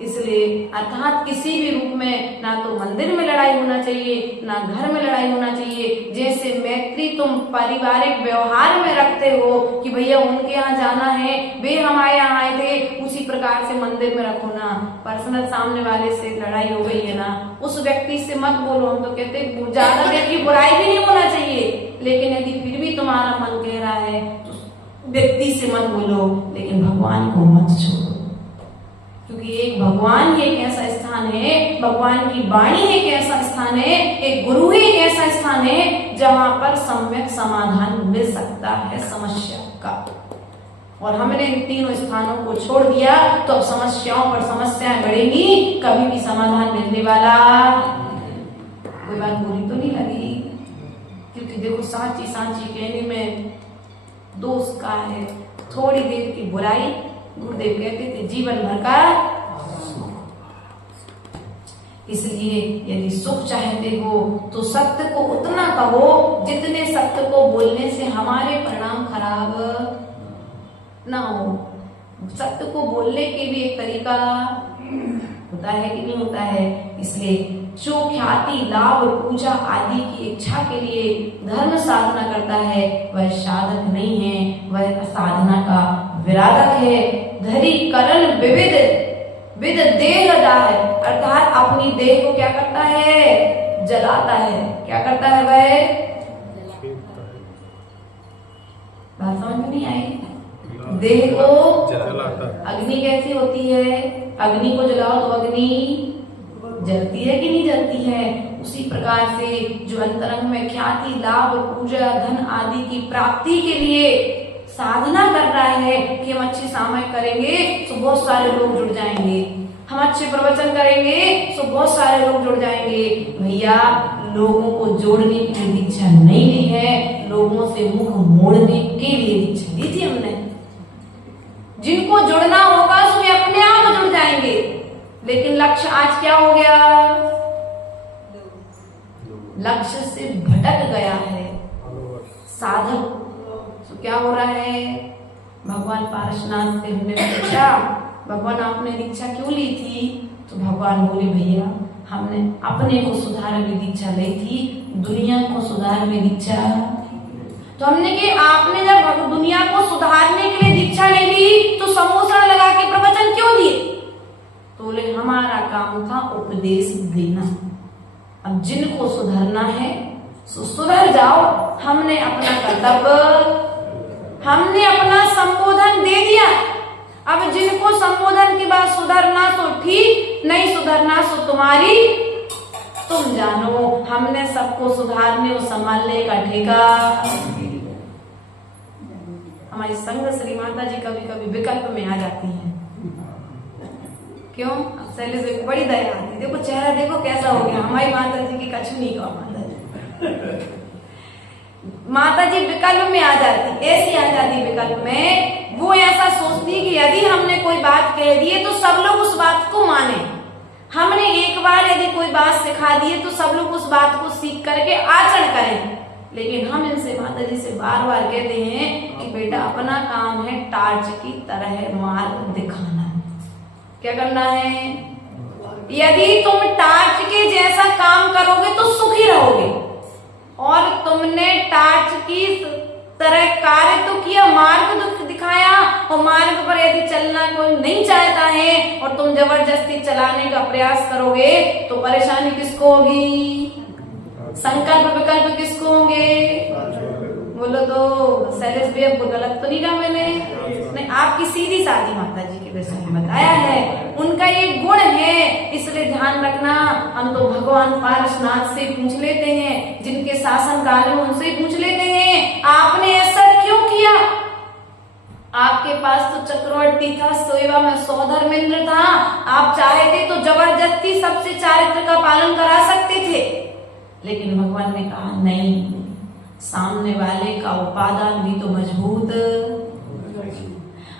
इसलिए अर्थात किसी भी रूप में ना तो मंदिर में लड़ाई होना चाहिए, ना घर में लड़ाई होना चाहिए। जैसे मैत्री तुम पारिवारिक व्यवहार में रखते हो कि भैया उनके यहाँ जाना है, वे हमारे यहाँ आए थे, उसी प्रकार से मंदिर में रखो ना। पर्सनल सामने वाले से लड़ाई हो गई है ना, उस व्यक्ति से मत बोलो। हम तो कहते हैं ज्यादा देर की बुराई भी नहीं होना चाहिए, लेकिन यदि फिर भी तुम्हारा मन कह रहा है तो व्यक्ति से मत बोलो, लेकिन भगवान को मत छोड़ो। क्योंकि एक भगवान ही एक ऐसा स्थान है, भगवान की वाणी एक ऐसा स्थान है, एक गुरु ही एक ऐसा स्थान है जहां पर सम्यक समाधान मिल सकता है समस्या का। और हमने इन 3 स्थानों को छोड़ दिया तो अब समस्याओं पर समस्याएं बढ़ेंगी, कभी भी समाधान मिलने वाला। कोई बात बुरी तो नहीं लगी? क्योंकि देखो सांची कहने में दोष का है, थोड़ी देर की बुराई, गुरुदेव कहते थे जीवन भर का। इसलिए यदि सुख चाहते हो तो सत्य को उतना कहो जितने सत्य को बोलने से हमारे परिणाम खराब ना हो। सत्य को बोलने के भी एक तरीका होता है कि नहीं होता है। इसलिए जो ख्याति लाभ पूजा आदि की इच्छा के लिए धर्म साधना करता है वह साधक नहीं है, वह साधना का विराधक है। धरी करण विविध विद देह दाह, अर्थात अपनी देह को क्या करता है? जलाता है। क्या करता है वह? बात समझ में नहीं आई? देह को अग्नि कैसी होती है? अग्नि को जलाओ तो अग्नि जलती है कि नहीं जलती है? उसी प्रकार से जो अंतरंग में ख्याति लाभ पूजा धन आदि की प्राप्ति के लिए साधना कर रहा है कि हम अच्छी सामयिक करेंगे तो बहुत सारे लोग जुड़ जाएंगे, हम अच्छे प्रवचन करेंगे तो बहुत सारे लोग जुड़ जाएंगे। भैया, लोगों को जोड़ने के लिए दीक्षा नहीं ली है, लोगों से मुख मोड़ने के लिए दीक्षा ली थी हमने। जिनको जुड़ना होगा तो वे अपने आप जुड़ जाएंगे, लेकिन लक्ष्य आज क्या हो गया? लक्ष्य से भटक गया है साधक। तो क्या हो रहा है? भगवान पारसनाथ से हमने पूछा, भगवान आपने दीक्षा क्यों ली थी? तो भगवान बोले, भैया हमने अपने को सुधारने में दीक्षा ली थी, दुनिया को सुधारने में दीक्षा। तो हमने कि आपने जब दुनिया को सुधारने के लिए दीक्षा ले ली तो समोसा लगा के प्रवचन क्यों दिए? तो बोले हमारा काम था उपदेश देना, अब जिनको सुधरना है सो सुधर जाओ। हमने अपना कर्तव्य, हमने अपना संबोधन दे दिया। अब जिनको संबोधन के बाद सुधरना सो ठीक, नहीं सुधरना सो तुम्हारी तुम जानो। हमने सबको सुधारने और संभालने का ठेका। हमारी संघ श्री माता जी कभी कभी विकल्प में आ जाती हैं। क्यों? अब शैलेश को बड़ी दया आती, देखो चेहरा देखो कैसा हो गया। हमारी माता जी की कछु नहीं कहा, माता जी विकल्प में आ जाती, ऐसी आ जाती विकल्प में। वो ऐसा सोचती कि यदि हमने कोई बात कह दी है तो सब लोग उस बात को माने। हमने एक बार यदि कोई बात सिखा दी है तो सब लोग उस बात को सीख करके आचरण करें। लेकिन हम इनसे माता जी से बार बार कहते हैं कि बेटा अपना काम है टार्च की तरह मार्ग दिखाना। क्या करना है? यदि तुम टार्च के जैसा काम करोगे तो सुखी रहोगे, और तुमने टार्च की तरह कार्य तो किया, मार्ग तो दिखाया, और मार्ग पर यदि चलना कोई नहीं चाहता है और तुम जबरदस्ती चलाने का प्रयास करोगे तो परेशानी किसको होगी? संकल्प विकल्प किसको होंगे? बोलो तो शैलेश भी अब गलत तो नहीं कहा मैंने? नहीं, आपकी सीधी सादी माता जी के विषय में बताया है, उनका ये गुण है, इसलिए ध्यान रखना। हम तो भगवान पारसनाथ से पूछ लेते हैं, जिनके शासन काल में उनसे पूछ लेते हैं आपने ऐसा क्यों किया? आपके पास तो चक्रवर्ती था, सेवा में सौधर्मेंद्र था, आप चाहे थे तो जबरदस्ती सबसे चारित्र का पालन करा सकते थे। लेकिन भगवान ने कहा नहीं, सामने वाले का उपादान भी तो मजबूत।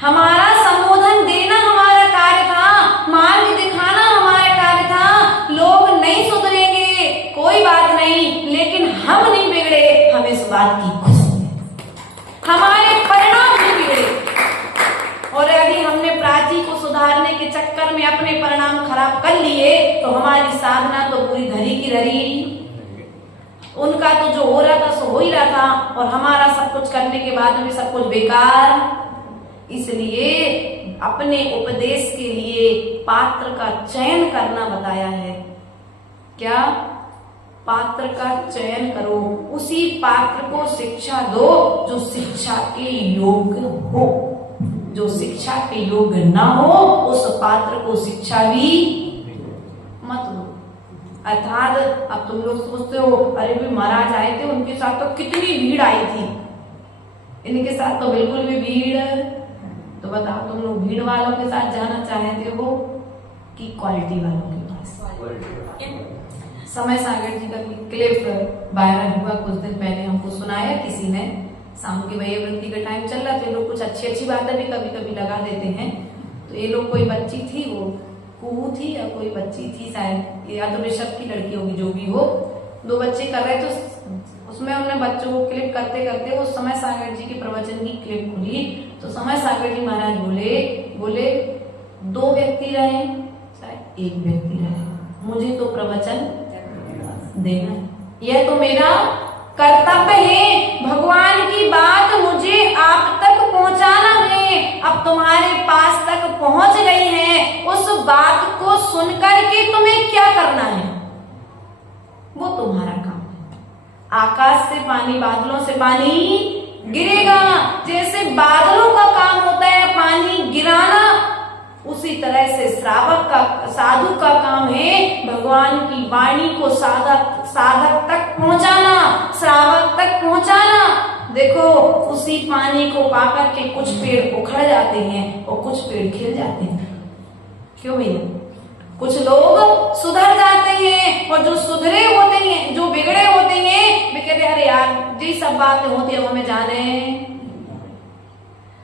हमारा संबोधन देना हमारा कार्य था, मार्ग दिखाना हमारा कार्य था। लोग नहीं सुधरेंगे कोई बात नहीं, लेकिन हम नहीं बिगड़े, हम इस बात की खुशी है, हमारे परिणाम नहीं बिगड़े। और यदि हमने प्राची को सुधारने के चक्कर में अपने परिणाम खराब कर लिए तो हमारी साधना तो पूरी धरी की धरी। उनका तो जो हो रहा था सो हो ही रहा था, और हमारा सब कुछ करने के बाद में सब कुछ बेकार। इसलिए अपने उपदेश के लिए पात्र का चयन करना बताया है। क्या? पात्र का चयन करो, उसी पात्र को शिक्षा दो जो शिक्षा के योग्य हो। जो शिक्षा के योग्य ना हो उस पात्र को शिक्षा भी मत दो। अर्थात अब तुम लोग सोचते हो अरे भी महाराज आए थे, उनके साथ तो कितनी भीड़ आई थी, इनके साथ तो बिल्कुल भी भीड़। तो बताओ तुम लोग भीड़ वालों के साथ जाना चाहते हो कि क्वालिटी वालों के पास? समय सागर जी का क्लिप वायरल हुआ कुछ दिन पहले, हमको सुनाया किसी ने। शाम की वयवृत्ति का टाइम चल रहा था, लोग कुछ अच्छी अच्छी बातें भी कभी कभी लगा देते हैं। तो ये लोग, कोई बच्ची थी, वो कुहू थी या कोई बच्ची थी शायद, या तो ऋषभ की लड़की होगी, जो भी हो, दो बच्चे कर रहे थे। उसमें उन्होंने बच्चों को क्लिप करते करते वो समय सागर जी के प्रवचन की क्लिप खुली। तो समय सागर जी महाराज बोले दो व्यक्ति रहे शायद एक व्यक्ति रहे, मुझे तो प्रवचन देना, यह तो मेरा कर्तव्य है। भगवान की बात मुझे आप तक पहुंचाना है। अब तुम्हारे पास तक पहुंच गई है, उस बात को सुनकर के तुम्हें क्या करना है वो तुम्हारा काम है। आकाश से पानी, बादलों से पानी गिरेगा। जैसे बादलों का काम होता है पानी गिराना, उसी तरह से श्रावक का, साधु का काम है भगवान की वाणी को साधक तक पहुंचाना, श्रावक तक पहुंचाना। देखो उसी पानी को पाकर के कुछ पेड़ उखड़ जाते हैं और कुछ पेड़ खिल जाते हैं। क्यों भैया? कुछ लोग सुधर जाते हैं और जो सुधरे होते हैं, जो बिगड़े होते हैं, वे कहते हैं अरे यार जी सब बातें होती है, हमें जाने,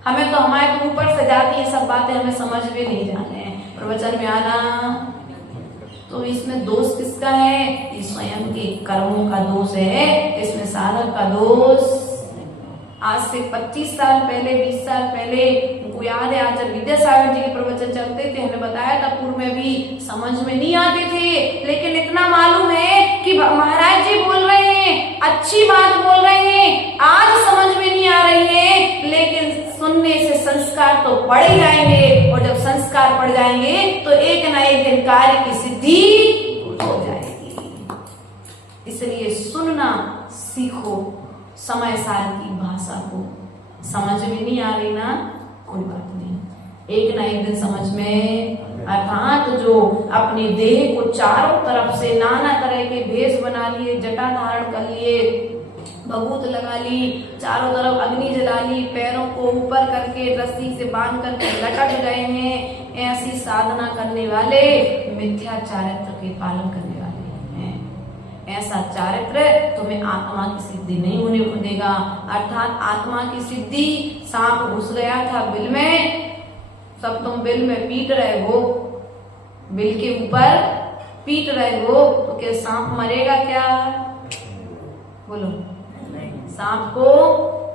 हमें तो हमारे तो ऊपर से जाती है सब बातें, हमें समझ में नहीं जाने, प्रवचन में आना। तो इसमें दोष किसका है? ये स्वयं के कर्मों का दोष है, इसमें साधक का दोष। आज से 25 साल पहले, 20 साल पहले, उनको याद है आज जब विद्यासागर जी के प्रवचन चलते थे, हमने बताया था पूर्व में भी, समझ में नहीं आते थे, लेकिन इतना मालूम है कि महाराज जी बोल रहे हैं, अच्छी बात बोल रहे हैं, आज समझ में नहीं आ रही है, लेकिन सुनने से संस्कार तो पड़ ही जाएंगे, और जब संस्कार पड़ जाएंगे तो एक न एक दिन कार्य की सिद्धि हो जाएगी। इसलिए सुनना सीखो, समय साल की भाषा को। समझ में नहीं आ रही ना, कोई बात नहीं, एक ना एक दिन समझ में। अर्थात जो अपने देह को चारों तरफ से नाना तरह के भेष बना लिए, जटा धारण कर लिए, भभूत लगा ली, चारों तरफ अग्नि जला ली, पैरों को ऊपर करके रस्सी से बांध करके लटक गए हैं, ऐसी साधना करने वाले मिथ्या चारित्र के पालन करने वाले हैं। ऐसा चारित्र तुम्हें आत्मा की सिद्धि नहीं होने देगा। अर्थात आत्मा की सिद्धि, सांप घुस गया था बिल में, सब तुम बिल में पीट रहे हो, बिल के ऊपर पीट रहे हो, तो क्या सांप मरेगा क्या? बोलो। सांप को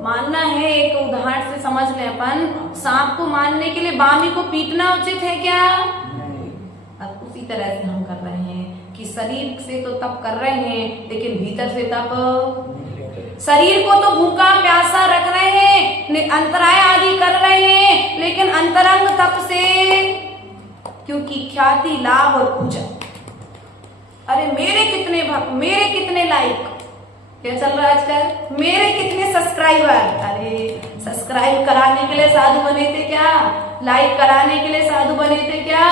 मारना है, एक उदाहरण से समझ ले अपन, सांप को मारने के लिए बामी को पीटना उचित है क्या? उसी तरह से हम कर रहे हैं कि शरीर से तो तप कर रहे हैं, लेकिन भीतर से तप, शरीर को तो भूखा प्यासा रख रहे हैं, अंतराय आदि कर रहे हैं, लेकिन अंतरंग तप से, क्योंकि ख्याति लाभ और पूजा, अरे मेरे कितने भक्त, मेरे कितने लाइक, क्या चल रहा है आजकल, मेरे कितने सब्सक्राइबर, अरे सब्सक्राइब कराने के लिए साधु बने थे क्या? लाइक कराने के लिए साधु बने थे क्या?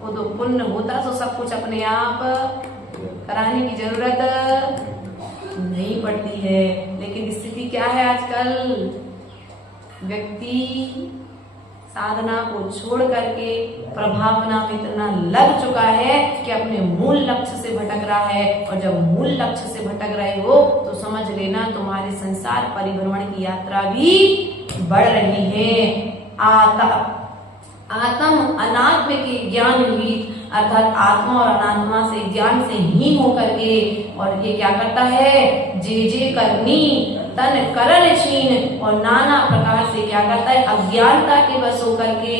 वो तो पुण्य होता तो सब कुछ अपने आप कराने की जरूरत नहीं पड़ती है। लेकिन स्थिति क्या है आजकल, व्यक्ति साधना को छोड़ करके प्रभावना में इतना लग चुका है कि अपने मूल लक्ष्य से भटक रहा है, और जब मूल लक्ष्य से भटक रहे हो तो समझ लेना तुम्हारे संसार परिभ्रमण की यात्रा भी बढ़ रही है। आत्म अनात्म के ज्ञान ही, अर्थात आत्मा और अनात्मा से ज्ञान से ही होकर के, और ये क्या करता है, जे करनी तन करन छीन, और नाना प्रकार से क्या करता है, अज्ञानता के वश होकर के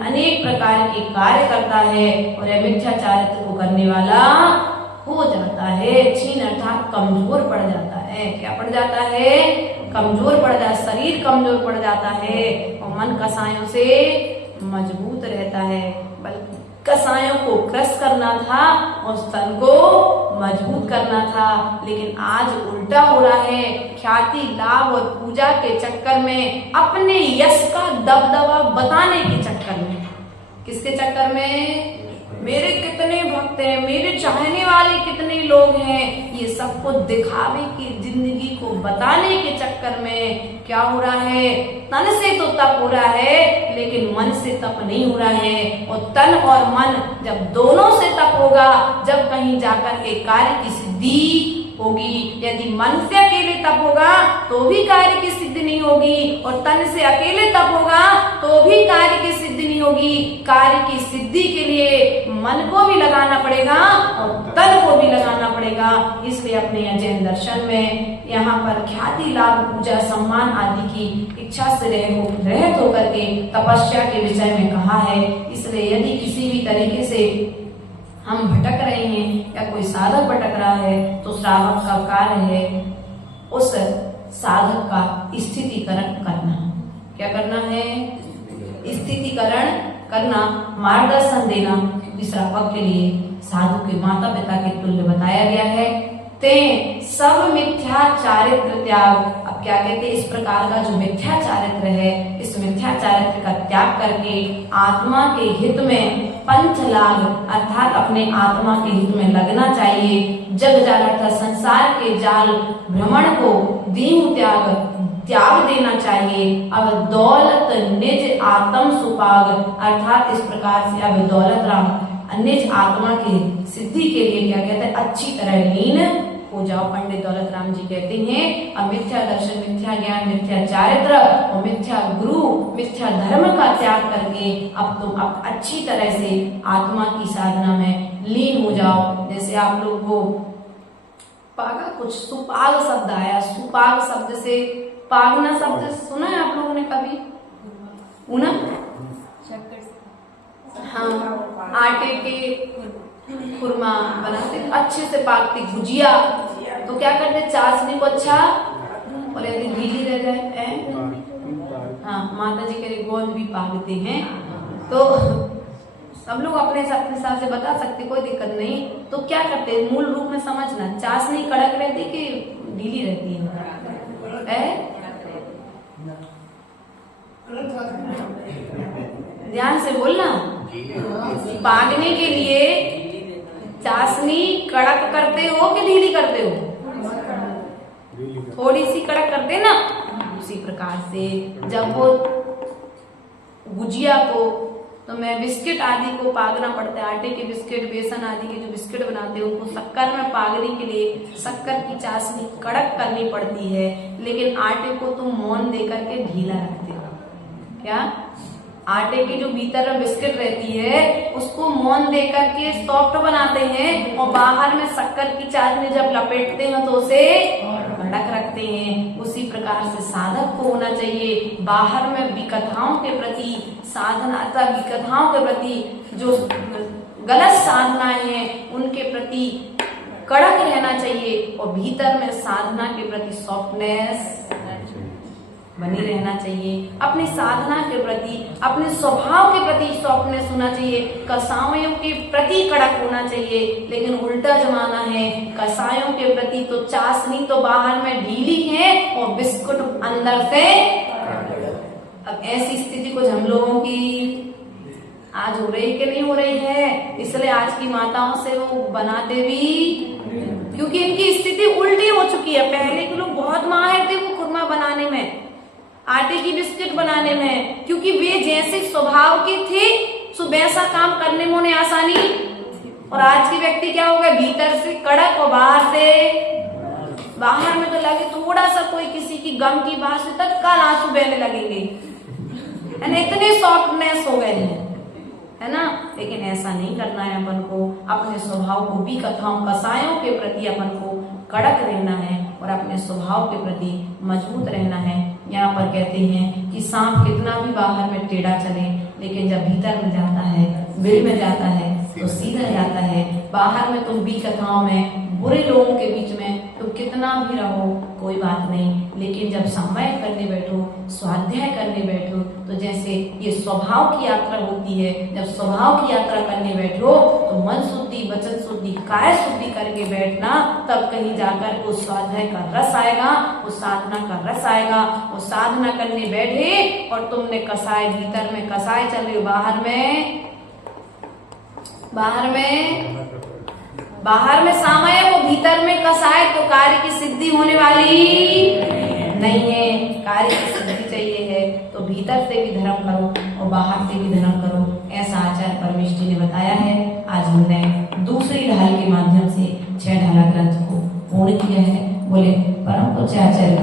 अनेक प्रकार के कार्य करता है, और यह मिथ्या चारित्र को करने वाला हो जाता है। छीन अर्थात कमजोर पड़ जाता है। क्या पड़ जाता है? कमजोर पड़ जाता है, शरीर कमजोर पड़ जाता है, और मन कसायों से मजबूत रहता है। बल्कि कसायों को क्रश करना था और तन को मजबूत करना था, लेकिन आज उल्टा हो रहा है। ख्याति लाभ और पूजा के चक्कर में, अपने यश का दबदबा बताने के चक्कर में, किसके चक्कर में, मेरे कितने भक्त हैं, मेरे चाहने वाले कितने लोग हैं, ये सबको दिखावे की जिंदगी को बताने के चक्कर में क्या हो रहा है, तन से तो तप हो रहा है, लेकिन मन से तप नहीं हो रहा है। और तन और मन जब दोनों से तप होगा, जब कहीं जाकर के कार्य की सिद्धि होगी। यदि मन से अकेले तप होगा तो भी कार्य की सिद्धि नहीं होगी, और तन से अकेले तप होगा तो भी कार्य की सिद्धि नहीं होगी। कार्य की सिद्धि के लिए मन को भी लगाना पड़ेगा और तन को भी लगाना पड़ेगा। इसलिए अपने अजैन दर्शन में यहाँ पर ख्याति लाभ पूजा सम्मान आदि की इच्छा से रहित होकर के तपस्या के विषय में कहा है। इसलिए यदि किसी भी तरीके से हम भटक रहे हैं या कोई साधक भटक रहा है, तो श्रावक का कार्य है उस साधक का स्थितिकरण करना। क्या करना है? स्थितिकरण करना, मार्गदर्शन देना श्रावक के लिए साधु के माता पिता के तुल्य बताया गया है। ते सब मिथ्या चारित्र त्याग। अब अब क्या कहते हैं, इस प्रकार का जो मिथ्या चारित्र है, इस मिथ्या चारित्र का त्याग करके आत्मा के हित में पंचलाग अर्थात अपने आत्मा के हित में लगना चाहिए। जग जाल अर्थात संसार के जाल भ्रमण को दीन त्याग देना चाहिए। अब दौलत निज आत्म सुपाग अर्थात इस प्रकार से अब दौलत राम निज आत्मा की सिद्धि के लिए क्या कहते हैं, अच्छी तरह लीन हो जाओ। पंडित दौलत राम जी कहते हैं अब मिथ्या दर्शन, मिथ्या ज्ञान, मिथ्या चारित्र और मिथ्या गुरु, मिथ्या धर्म का त्याग करके अब तुम अब अच्छी तरह से आत्मा की साधना में लीन हो जाओ। जैसे आप लोग को पागा कुछ सुपाग शब्द आया, सुपाग शब्द से पागना शब्द सुना है आप लोगों ने कभी? उना हाँ, आटे के खुरमा बनाते, अच्छे से पाकती गुजिया, तो क्या करते, चाशनी को अच्छा और यदि ढीली रह जाए, हाँ माता जी के गोंद भी पाकते हैं। तो सब लोग अपने हिसाब से बता सकते, कोई दिक्कत नहीं। तो क्या करते, मूल रूप में समझना, चाशनी कड़क रहती कि ढीली रहती है? ध्यान से बोलना। पागने के लिए चाशनी कड़क करते हो कि ढीली करते हो? थोड़ी सी कड़क करते ना। उसी प्रकार से जब वो गुजिया को, तो मैं बिस्किट आदि को पागना पड़ता है, आटे के बिस्किट, बेसन आदि के जो बिस्किट बनाते हैं उनको शक्कर में पागने के लिए शक्कर की चाशनी कड़क करनी पड़ती है। लेकिन आटे को तुम मौन दे करके ढीला रखते हो। क्या? आटे की जो भीतर में बिस्किट रहती है उसको मौन दे करके सॉफ्ट बनाते हैं और बाहर में शक्कर की चाशनी जब लपेटते हैं तो उसे कड़क रखते हैं। उसी प्रकार से साधक को होना चाहिए, बाहर में विकथाओं के प्रति साधना अथवा विकथाओं के प्रति जो गलत साधनाएं हैं उनके प्रति कड़क रहना चाहिए और भीतर में साधना के प्रति सॉफ्टनेस बनी रहना चाहिए। अपनी साधना के प्रति, अपने स्वभाव के प्रति सॉफ्टनेस होना चाहिए। कसायों के प्रति कड़क होना चाहिए। लेकिन उल्टा जमाना है, कसायों के प्रति तो चाशनी तो बाहर में ढीली है और बिस्कुट अंदर से। अब ऐसी स्थिति कुछ हम लोगों की आज हो रही कि नहीं हो रही है? इसलिए आज की माताओं से वो बनाते भी, क्योंकि इनकी स्थिति उल्टी हो चुकी है। पहले के लोग बहुत माहिर थे वो खुरमा बनाने में, आटे की बिस्किट बनाने में, क्योंकि वे जैसे स्वभाव के थे सो वैसा काम करने में उन्हें आसानी। और आज के व्यक्ति क्या हो गए, भीतर से कड़क और बाहर में तो लगे थोड़ा सा कोई किसी की गम की बात से तत्काल आंसू बहने लगेंगे, इतने सॉफ्टनेस हो गए हैं, है ना। लेकिन ऐसा नहीं करना है अपन को। अपने स्वभाव को भी कसायों के प्रति अपन को कड़क रहना है और अपने स्वभाव के प्रति मजबूत रहना है। यहाँ पर कहते हैं कि सांप कितना भी बाहर में टेढ़ा चले लेकिन जब भीतर में जाता है, बिल में जाता है तो सीधा जाता है। बाहर में तुम भी कथाओं में बुरे लोगों के बीच में तुम कितना भी रहो कोई बात नहीं, लेकिन जब समय करने बैठो, स्वाध्याय करने बैठो, तो जैसे ये स्वभाव की यात्रा होती है, जब स्वभाव की यात्रा करने बैठो तो मन शुद्धि, वचन शुद्धि, काय शुद्धि करके बैठना, तब कहीं जाकर उस स्वाध्याय का रस आएगा, उस साधना का रस आएगा। उस साधना करने बैठे और तुमने कसाय, भीतर में कसाय चल रही हो, बाहर में सामय वो भीतर में कसाय, तो कार्य की सिद्धि होने वाली नहीं है। कार्य की सिद्धि चाहिए है तो भीतर से भी धर्म करो और बाहर से भी धर्म करो, ऐसा आचार्य परमेष्ठी ने बताया है। आज हमने दूसरी ढाल के माध्यम से 6 ढाला ग्रंथ को पूर्ण किया है। बोले परम पूज्य आचार्य